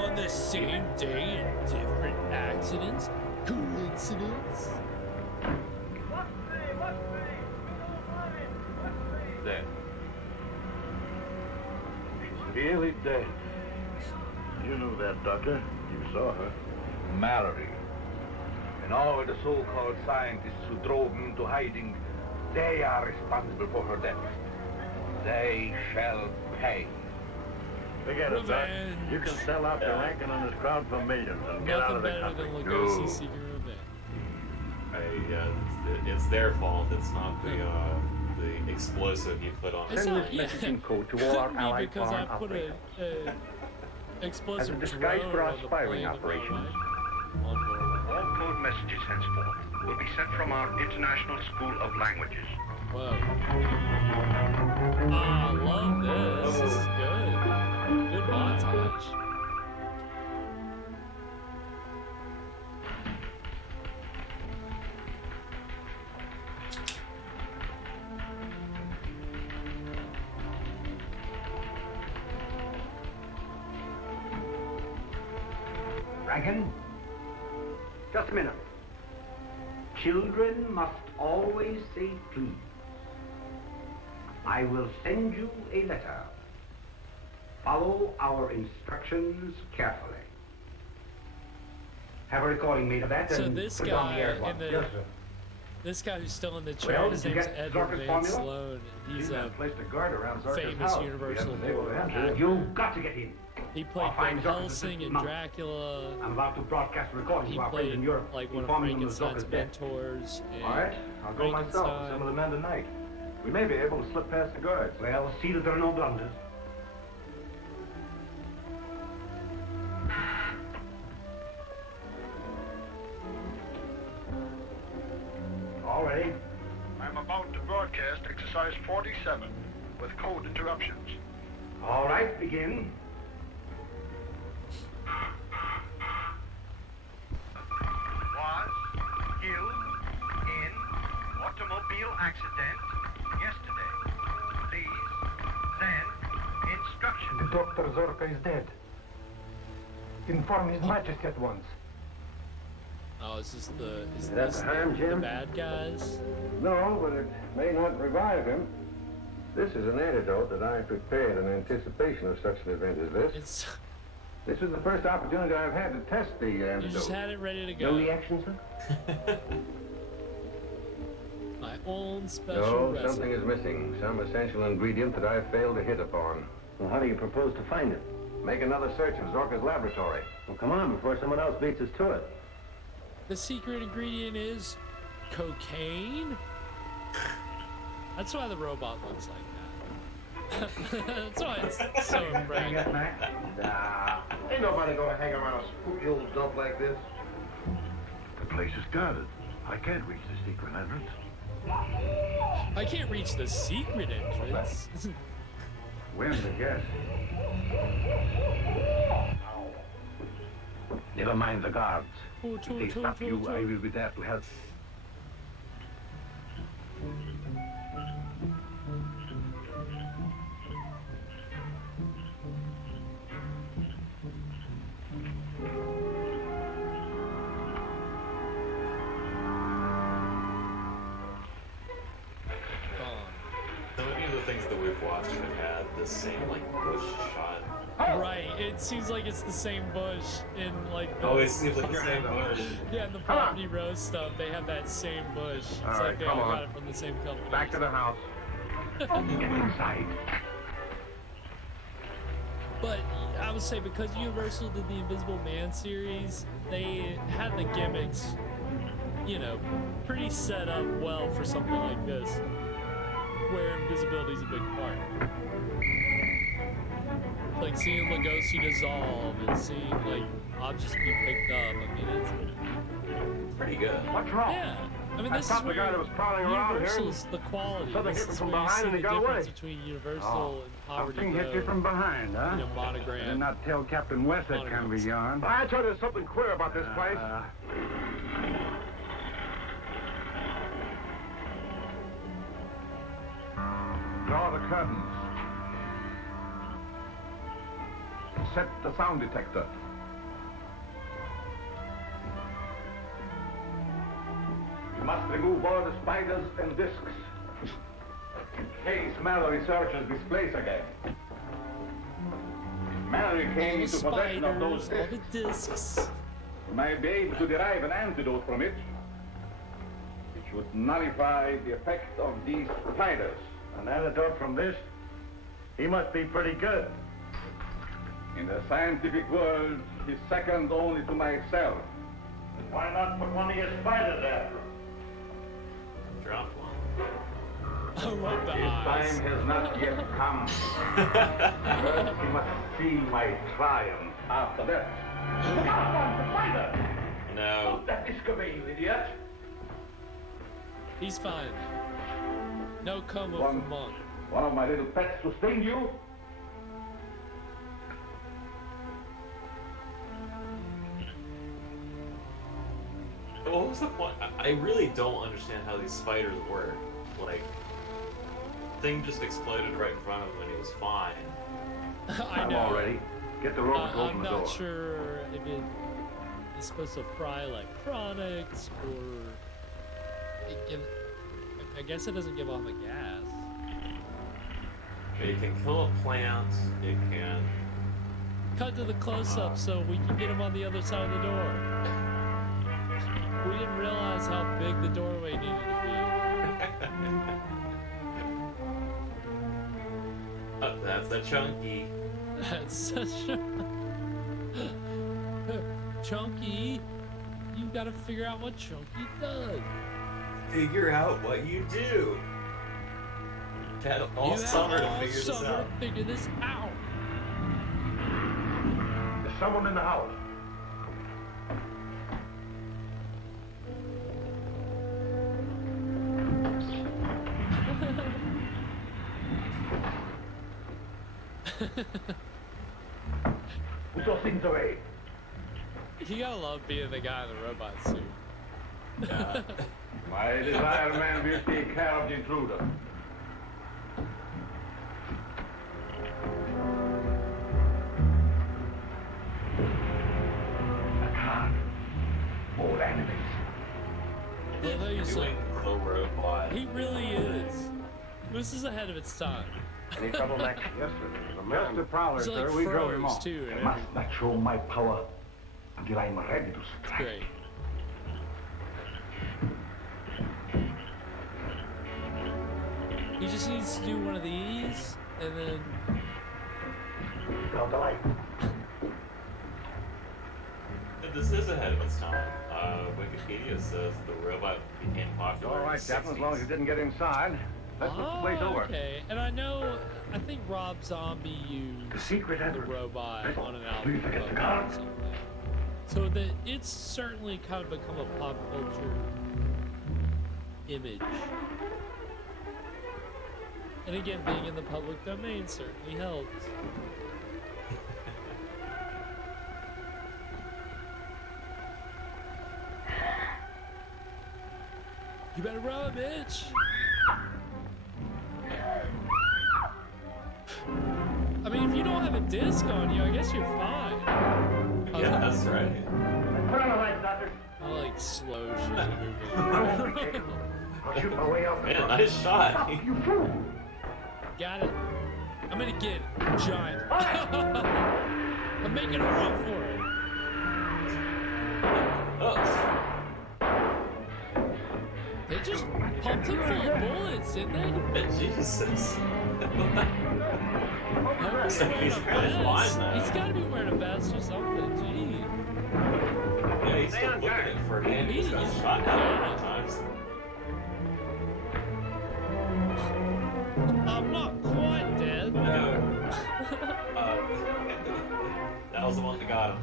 On the same day in different accidents? Coincidence? Dead. She's really dead. You knew that, Doctor. You saw her. Mallory. And all the so-called scientists who drove me into hiding, they are responsible for her death. They shall pay. Forget it, Doc. You can sell out your ranking in this crowd for millions and get out of the country. Nothing better than Lugosi's secret revenge. It's their fault. It's not the explosive you put on it. It's not, Messaging code to all our Couldn't be allied because I foreign put operators. a explosive As a disguise drone for our on the spying plane operations. on board. All code messages henceforth will be sent from our International School of Languages. Whoa. Ah, I love this. This is good. Good montage. Rankin? Just a minute. Children must always say please. I will send you a letter. Follow our instructions carefully. Have a recording made of that So and this put it on the guy air in the Yes, sir. this guy who's still in the chair, Well, his did you name's get Edward Zorka's Van formula? Sloan. He's a placed a guard around Zorka's famous house. Universal We haven't been able to horror enter. actor. You've got to get in. He played I'll find Van Zorka Helsing this and month. Dracula. I'm about to broadcast a recording He to our friends played in Europe. like one of informing them of Frankenstein's Zorka's death. mentors. And All right, I'll go myself with some of the men tonight. We may be able to slip past the guards. Well, see that there are no blunders. All ready? I'm about to broadcast exercise 47 with code interruptions. All right, begin. Was killed in automobile accident yesterday. Please send instructions. Dr. Zorka is dead. Inform His Majesty at once. Oh, is this the that the harm, Jim? the bad guys? No, but it may not revive him. This is an antidote that I prepared in anticipation of such an event as this. This was the first opportunity I've had to test the antidote. You just had it ready to go. No reaction, sir? My own special No, recipe. something is missing. Some essential ingredient that I've failed to hit upon. Well, how do you propose to find it? Make another search of Zorka's laboratory. Well, come on, before someone else beats us to it. The secret ingredient is cocaine? That's why the robot looks like that. That's why it's so impressive. Nah, ain't nobody gonna hang around a spooky old dump like this. The place is guarded. I can't reach the secret entrance. I can't reach the secret entrance. Where's the guess? Never mind the guards. If they stop you, I will be there to help. So many of the things that we've watched have had the same like bush shot. Right, it seems like it's the same bush in like the, Always seems like the same bush. Yeah, in the Poverty Row stuff, they have that same bush. It's All like right, they come all on. got it from the same company. Back to the house. Get inside. But I would say because Universal did the Invisible Man series, they had the gimmicks, you know, pretty set up well for something like this, where invisibility is a big part. Like seeing Lugosi dissolve and seeing like objects be picked up. I mean, it's pretty good. What's wrong? Yeah. I mean, I this is stopped the guy where that was prowling around here. Universal's the quality. Something This hit me is from where you behind see and the he got difference away. between Universal and Poverty Something hit you Road. from behind, huh? You know, Monogram. Did not tell Captain West that kind of a yarn. I told you something queer about this place. Draw the curtains. Set the sound detector. You must remove all the spiders and discs. In case Mallory searches this place again. If Mallory came into possession of those all the discs. you might be able to derive an antidote from it, which would nullify the effect of these spiders. An antidote from this? He must be pretty good. In the scientific world, he's second only to myself. Why not put one of your spiders after him? Drop one. I love the His eyes. time has not yet come. First, he must see my triumph. After that, Look out, the spider! No. Don't that disc away, you idiot! He's fine. No coma One- for Monk. one of my little pets to sting you. What was the point? I really don't understand how these spiders work. Like, thing just exploded right in front of him and he was fine. I I'm know. all ready. Get the rope to open I'm the not door. sure if it is supposed to fry electronics or it give. I guess it doesn't give off a gas. It can kill a plant. It can. Cut to the close-up so we can get him on the other side of the door. We didn't realize how big the doorway needed to be. That's a chunky. That's such a Chunky. You gotta figure out what Chunky does. Figure out what you do. Had all You have summer to all figure this summer out. to figure this out. There's someone in the house. Put those things away. You gotta love being the guy in the robot suit. Yeah. My desire man will take care of the intruder. Old enemies. Although you say, Doing the robot. he really is. This is ahead of its time. Any trouble, Mac? Yes, sir. The master prowler, It's like sir. We drove him froze off. too. I And must not show my power until I'm ready to strike. great. He just needs to do one of these, and then Out the light. This is ahead of its time. Wikipedia says the robot became popular. All in right, the Captain, as long as 60s. you didn't get inside. Let's look the place over. Okay, and I think Rob Zombie used The secret the entrance. robot on an Do you album forget the cover or guards? something. So that it's certainly kind of become a pop culture image. And again, being in the public domain certainly helps. You better run, bitch! I mean, if you don't have a disc on you, I guess you're fine. Yeah, that's right. Put on the lights, Doctor. I like slow shit moving. I'll shoot my way out the Man, front. nice shot. You fool! Got it. I'm gonna get giant. I'm making a run for it. Oh. They just pumped him full of bullets, didn't they? Jesus. He's got to be wearing a vest or something. Gee. Yeah, he's still looking at for a man who's got shot at times. I'm not quite dead. No. That was the one that got him.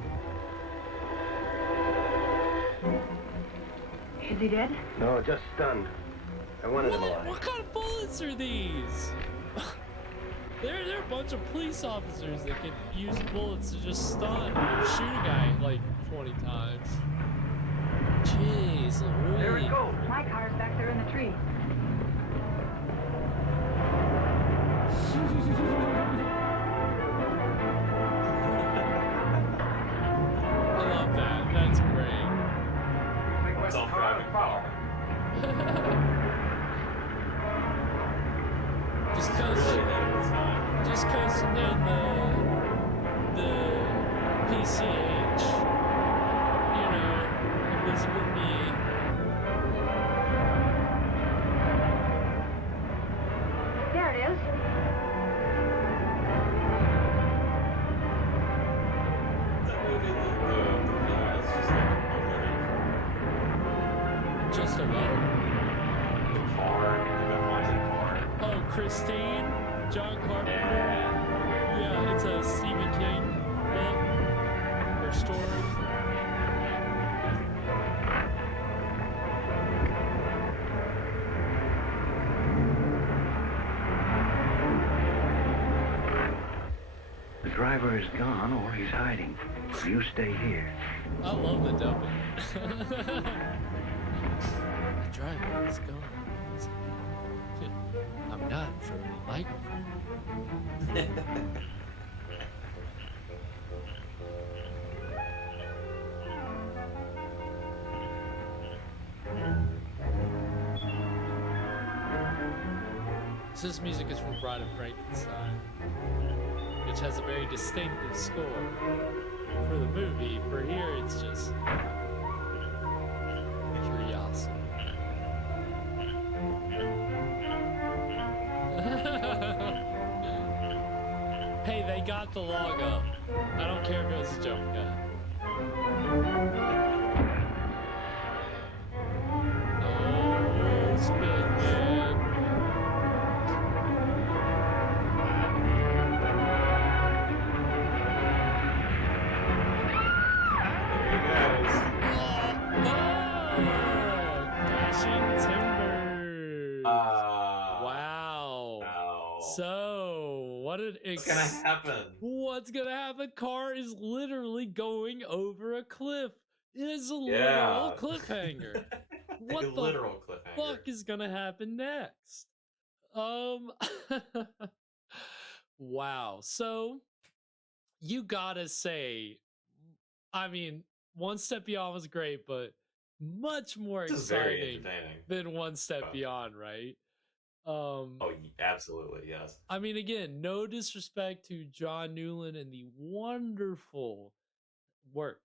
Is he dead? No, just stunned. I wanted him alive. What kind of bullets are these? They're a bunch of police officers that can use bullets to just stun and shoot a guy like 20 times. Jeez, There really? it goes. My car's back there in the tree. I love that. That's great. Self-driving car. Just cause they're the PCH, you know, invisible me. There it is. Just a what? The car, the haunted car. Oh, Christine, John Carpenter. Yeah, it's a Stephen King book or story. The driver is gone or he's hiding. You stay here. I love the dubbing. The driver is gone. I'm not in front of the microphone. This music is from Bride of Frankenstein, which has a very distinctive score for the movie. For here, it's just curiosity. Hey, they got the log up. I don't care if it was a jump cut. Oh, spin, man. Crashing timbers. Wow. So, what's gonna happen? What's gonna happen? Car is literally going over a cliff. It is a Yeah. literal cliffhanger. What the literal cliffhanger. fuck is gonna happen next? Wow. So, you gotta say, I mean, One Step Beyond was great, but much more This is very exciting entertaining. than One Step Beyond, right? Oh, absolutely, yes. I mean, again, no disrespect to John Newland and the wonderful work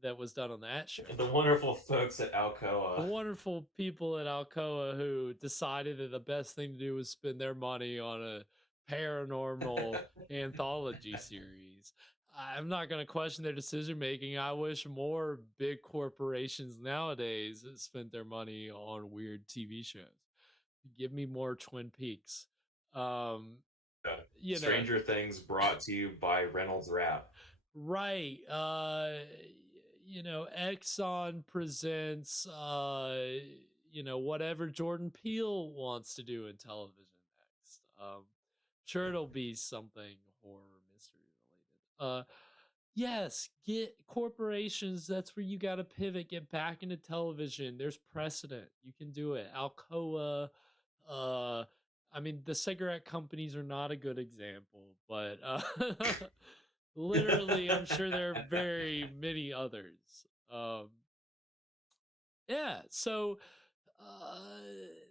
that was done on that show. The wonderful folks at The Alcoa. wonderful people at Alcoa who decided that the best thing to do was spend their money on a paranormal anthology series. I'm not going to question their decision making. I wish more big corporations nowadays spent their money on weird TV shows. Give me more Twin Peaks. You know, Stranger Things brought to you by Reynolds Wrap. right. You know, Exxon presents, you know, whatever Jordan Peele wants to do in television next. Sure it'll be something horror mystery related. Yes, get corporations. That's where you got to pivot, get back into television. There's precedent. You can do it. Alcoa, I mean, the cigarette companies are not a good example, but literally, I'm sure there are very many others. Yeah, so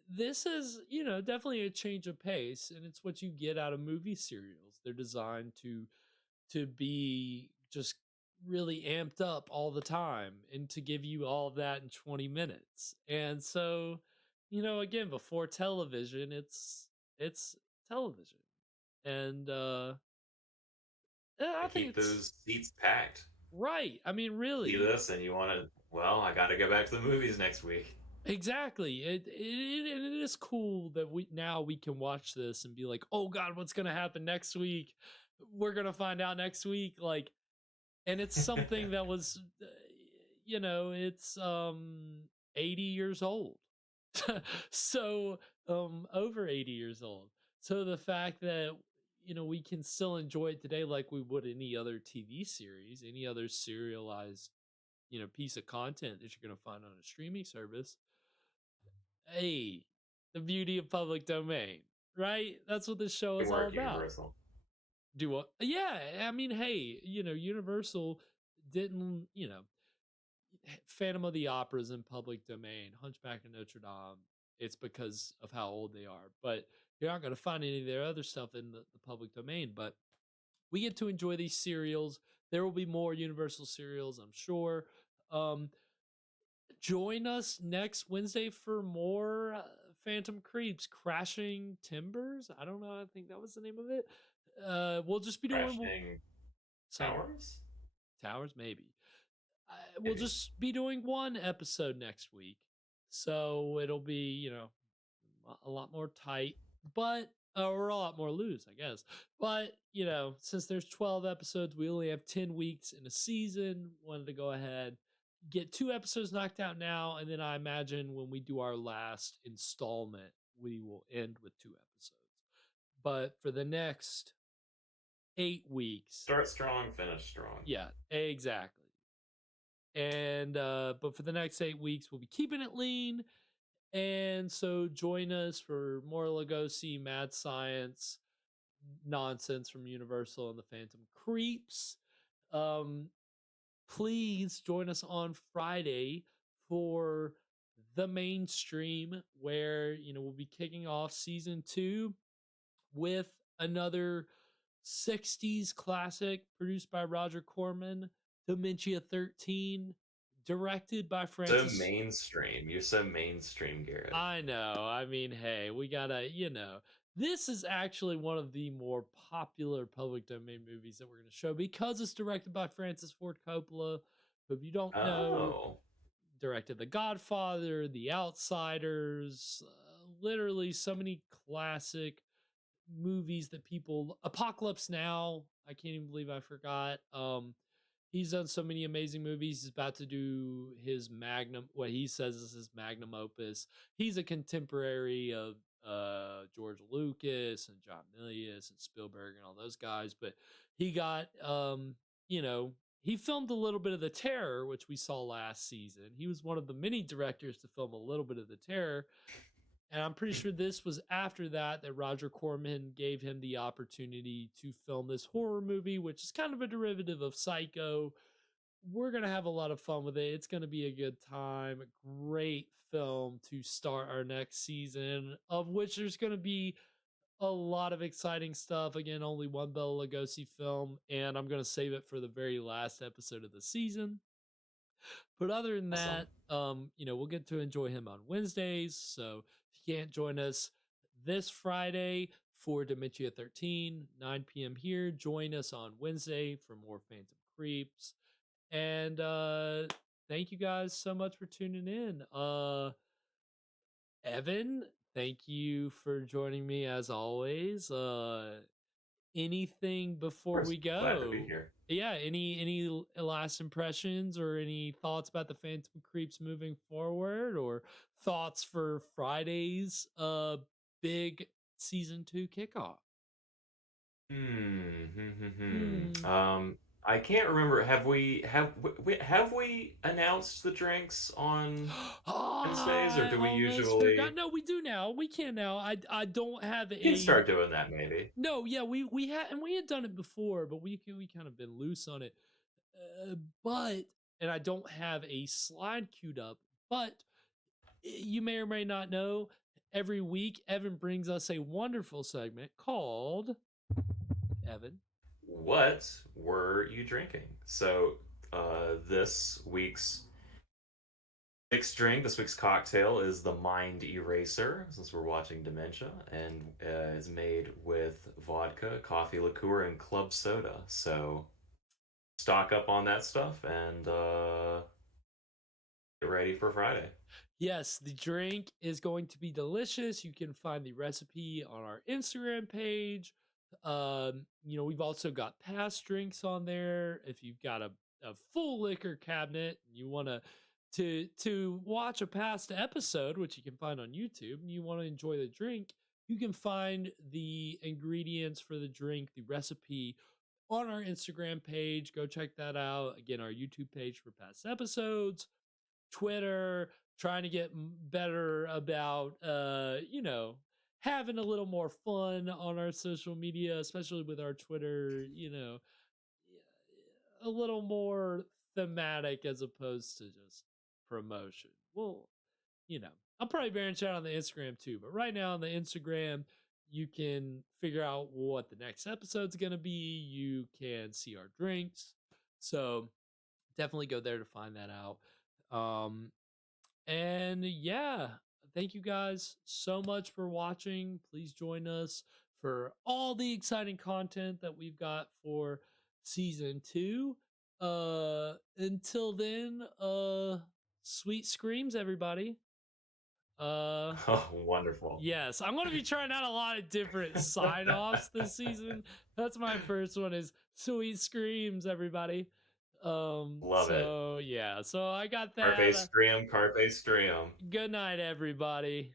this is, you know, definitely a change of pace, and it's what you get out of movie serials. They're designed to be just really amped up all the time and to give you all of that in 20 minutes. And so again, before television, it's television. And I think Keep it's those seats packed. right. I mean, really. See this, and you want to? Well, I got to go back to the movies next week. Exactly. It is cool that we can watch this and be like, oh God, what's gonna happen next week? We're gonna find out next week. Like, and it's something that was, it's 80 years old, so over 80 years old. So the fact that we can still enjoy it today like we would any other TV series, any other serialized piece of content that you're gonna find on a streaming service. Hey, the beauty of public domain, right? That's what this show is all about. Universal. Do what? Yeah, I mean, hey, Universal didn't, Phantom of the Opera's in public domain, Hunchback of Notre Dame. It's because of how old they are, but you're not going to find any of their other stuff in the public domain. But we get to enjoy these serials. There will be more Universal serials, I'm sure. Join us next Wednesday for more Phantom Creeps, Crashing Timbers. I don't know. I think that was the name of it. We'll just be doing Towers. Towers, maybe. We'll just be doing one episode next week, so it'll be a lot more tight, but or a lot more loose, I guess. But since there's 12 episodes, we only have 10 weeks in a season. Wanted to go ahead, get 2 episodes knocked out now, and then I imagine when we do our last installment, we will end with 2 episodes. But for the next 8 weeks, start strong, finish strong. Yeah, exactly. And but for the next 8 weeks, we'll be keeping it lean. And so join us for more Lugosi, mad science, nonsense from Universal and the Phantom Creeps. Please join us on Friday for the mainstream, where we'll be kicking off season 2 with another 60s classic produced by Roger Corman, Dementia 13, directed by Francis. So mainstream. You're so mainstream, Garrett. I know. I mean, hey, we gotta, this is actually one of the more popular public domain movies that we're going to show because it's directed by Francis Ford Coppola, who, if you don't know, directed The Godfather, The Outsiders, literally so many classic movies that people. Apocalypse Now. I can't even believe I forgot. He's done so many amazing movies. He's about to do his what he says is his magnum opus. He's a contemporary of George Lucas and John Milius and Spielberg and all those guys. But he got, he filmed a little bit of The Terror, which we saw last season. He was one of the many directors to film a little bit of The Terror. And I'm pretty sure this was after that Roger Corman gave him the opportunity to film this horror movie, which is kind of a derivative of Psycho. We're going to have a lot of fun with it. It's going to be a good time. A great film to start our next season, of which there's going to be a lot of exciting stuff. Again, only one Bela Lugosi film, and I'm going to save it for the very last episode of the season. But other than that, we'll get to enjoy him on Wednesdays. So if you can't join us this Friday for Dementia 13, 9 p.m. here, join us on Wednesday for more Phantom Creeps. And thank you guys so much for tuning in. Evan, thank you for joining me as always. Anything before we go? Glad to be here. Yeah, any last impressions or any thoughts about the Phantom Creeps moving forward, or thoughts for Friday's big season 2 kickoff? I can't remember. Have we announced the drinks on Wednesdays, or do we usually? No, we do now. We can now. I don't have You can start doing that, maybe. No, yeah, we had done it before, but we kind of been loose on it. And I don't have a slide queued up, but you may or may not know, every week Evan brings us a wonderful segment called Evan, what were you drinking? So this week's Mixed drink. This week's cocktail is the Mind Eraser, since we're watching Dementia, and is made with vodka, coffee liqueur, and club soda. So stock up on that stuff and get ready for Friday. Yes, the drink is going to be delicious. You can find the recipe on our Instagram page. We've also got past drinks on there. If you've got a full liquor cabinet, and you want to watch a past episode, which you can find on YouTube, and you want to enjoy the drink, you can find the ingredients for the drink, the recipe, on our Instagram page. Go check that out. Again, our YouTube page for past episodes, Twitter, trying to get better about, having a little more fun on our social media, especially with our Twitter, a little more thematic as opposed to just promotion. Well, I'll probably branch out on the Instagram too, but right now on the Instagram, you can figure out what the next episode's going to be. You can see our drinks. So definitely go there to find that out. And yeah, thank you guys so much for watching. Please join us for all the exciting content that we've got for season 2. Until then, sweet screams, everybody. Oh, wonderful. Yes, I'm going to be trying out a lot of different sign-offs this season. That's my first one, is sweet screams, everybody. Love it. So yeah, so I got that. Carpe Stream, Carpe Stream. Good night, everybody.